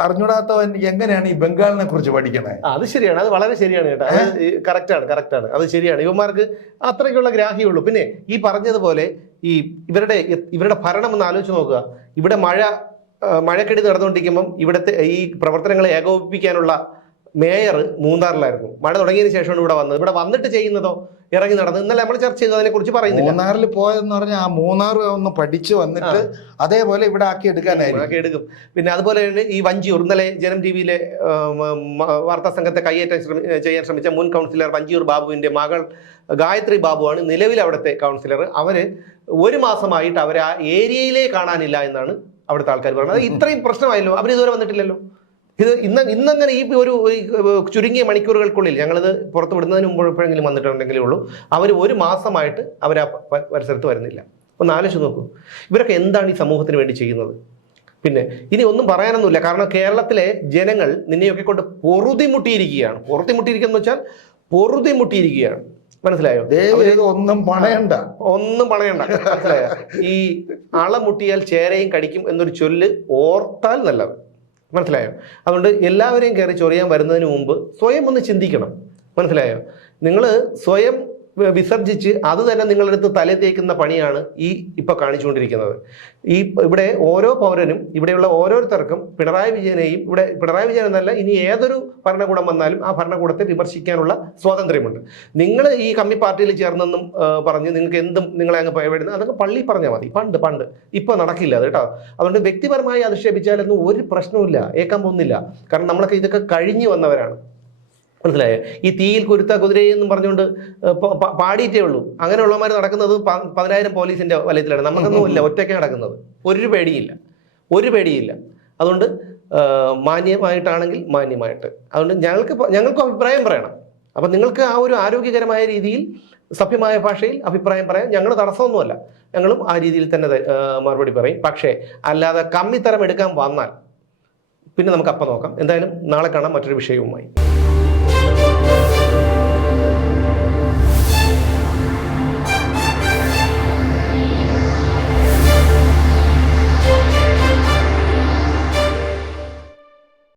അറിഞ്ഞൂടാത്തവൻ എങ്ങനെയാണ് ഈ ബംഗാളിനെ കുറിച്ച് പഠിക്കണേ? അത് ശരിയാണ്, അത് വളരെ ശരിയാണ് കേട്ടോ. അത് കറക്റ്റാണ്, അത് ശരിയാണ്. ഇവന്മാർക്ക് അത്രയ്ക്കുള്ള ഗ്രാഹ്യമുള്ളൂ. പിന്നെ ഈ പറഞ്ഞതുപോലെ ഇവരുടെ ഭരണം ഒന്ന് ആലോചിച്ച് നോക്കുക. ഇവിടെ മഴക്കെടുതി നടന്നുകൊണ്ടിരിക്കുമ്പം ഇവിടുത്തെ ഈ പ്രവർത്തനങ്ങളെ ഏകോപിപ്പിക്കാനുള്ള മേയർ മൂന്നാറിലായിരുന്നു. മഴ തുടങ്ങിയതിന് ശേഷമാണ് ഇവിടെ വന്നത്. ഇവിടെ വന്നിട്ട് ചെയ്യുന്നതോ ഇറങ്ങി നടന്ന് ഇന്നലെ നമ്മൾ ചർച്ച ചെയ്തു, അതിനെ കുറിച്ച് പറയുന്നില്ല. മൂന്നാറിൽ പോയതെന്ന് പറഞ്ഞാൽ ആ മൂന്നാർ ഒന്ന് പഠിച്ചു വന്നിട്ട് അതേപോലെ ഇവിടെ ആക്കി എടുക്കും. പിന്നെ അതുപോലെ തന്നെ ഈ വഞ്ചിയൂർ, ഇന്നലെ ജനം ടി വിയിലെ വാർത്താ സംഘത്തെ കയ്യേറ്റം ചെയ്യാൻ ശ്രമിച്ച മുൻ കൗൺസിലർ വഞ്ചിയൂർ ബാബുവിന്റെ മകൾ ഗായത്രി ബാബുവാണ് നിലവിൽ അവിടുത്തെ കൗൺസിലർ. അവര് 1 മാസമായിട്ട് അവർ ആ ഏരിയയിലേ കാണാനില്ല എന്നാണ് അവിടുത്തെ ആൾക്കാർ പറയുന്നത്. അത് ഇത്രയും പ്രശ്നമായല്ലോ, അവർ ഇതുവരെ വന്നിട്ടില്ലല്ലോ. ഇത് ഇന്നങ്ങനെ ഈ ഒരു ചുരുങ്ങിയ മണിക്കൂറുകൾക്കുള്ളിൽ ഞങ്ങളിത് പുറത്തു വിടുന്നതിന് മുമ്പ് എപ്പോഴെങ്കിലും വന്നിട്ടുണ്ടെങ്കിലേ ഉള്ളൂ. അവർ 1 മാസമായിട്ട് അവർ ആ പരിസരത്ത് വരുന്നില്ല. ഒന്ന് ആലോചിച്ച് നോക്കൂ, ഇവരൊക്കെ എന്താണ് ഈ സമൂഹത്തിന് വേണ്ടി ചെയ്യുന്നത്? പിന്നെ ഇനി ഒന്നും പറയാനൊന്നുമില്ല. കാരണം കേരളത്തിലെ ജനങ്ങൾ നിന്നെയൊക്കെ കൊണ്ട് പൊറുതിമുട്ടിയിരിക്കുകയാണ്. പൊറുതിമുട്ടിയിരിക്കുകയെന്ന് വെച്ചാൽ പൊറുതിമുട്ടിയിരിക്കുകയാണ്. മനസ്സിലായോ? ഒന്നും പണയണ്ട. മനസ്സിലായോ? ഈ അളമുട്ടിയാൽ ചേരയും കടിക്കും എന്നൊരു ചൊല്ല് ഓർത്താൽ നല്ലത്. മനസ്സിലായോ? അതുകൊണ്ട് എല്ലാവരെയും കയറി ചൊറിയാൻ വരുന്നതിന് മുമ്പ് സ്വയം ഒന്ന് ചിന്തിക്കണം. മനസ്സിലായോ? നിങ്ങൾ സ്വയം വിസർജിച്ച് അത് തന്നെ നിങ്ങളെടുത്ത് തലേ തേക്കുന്ന പണിയാണ് ഇപ്പൊ കാണിച്ചുകൊണ്ടിരിക്കുന്നത്. ഇവിടെ ഓരോ പൗരനും, ഇവിടെയുള്ള ഓരോരുത്തർക്കും പിണറായി വിജയൻ എന്നല്ല, ഇനി ഏതൊരു ഭരണകൂടം വന്നാലും ആ ഭരണകൂടത്തെ വിമർശിക്കാനുള്ള സ്വാതന്ത്ര്യമുണ്ട്. നിങ്ങൾ ഈ കമ്മി പാർട്ടിയിൽ ചേർന്നെന്നും പറഞ്ഞ് നിങ്ങൾക്ക് എന്തും നിങ്ങളെ അങ്ങ് ഭയപ്പെടുന്നത് അതൊക്കെ പള്ളി പറഞ്ഞാൽ മതി. പണ്ട് ഇപ്പൊ നടക്കില്ല അത് കേട്ടോ. അതുകൊണ്ട് വ്യക്തിപരമായി അധിക്ഷേപിച്ചാലൊന്നും ഒരു പ്രശ്നവുമില്ല, ഏക്കാൻ പോകുന്നില്ല. കാരണം നമ്മളൊക്കെ ഇതൊക്കെ കഴിഞ്ഞു വന്നവരാണ്. മനസ്സിലായോ? ഈ തീയിൽ കുരുത്ത കുതിരയെന്നും പറഞ്ഞുകൊണ്ട് പാടിയിട്ടേ ഉള്ളൂ. അങ്ങനെയുള്ളവന്മാർ നടക്കുന്നത് 10,000 പോലീസിന്റെ വലയത്തിലാണ്. നമുക്കൊന്നും ഇല്ല, ഒറ്റയ്ക്ക് നടക്കുന്നത്. ഒരു പേടിയില്ല. അതുകൊണ്ട് മാന്യമായിട്ടാണെങ്കിൽ മാന്യമായിട്ട്. അതുകൊണ്ട് ഞങ്ങൾക്ക് അഭിപ്രായം പറയണം. അപ്പം നിങ്ങൾക്ക് ആ ഒരു ആരോഗ്യകരമായ രീതിയിൽ സഭ്യമായ ഭാഷയിൽ അഭിപ്രായം പറയാം. ഞങ്ങൾ തടസ്സമൊന്നുമല്ല, ഞങ്ങളും ആ രീതിയിൽ തന്നെ മറുപടി പറയും. പക്ഷേ അല്ലാതെ കമ്മിത്തരം എടുക്കാൻ വന്നാൽ പിന്നെ നമുക്ക് അപ്പം നോക്കാം. എന്തായാലും നാളെ കാണാം മറ്റൊരു വിഷയവുമായി.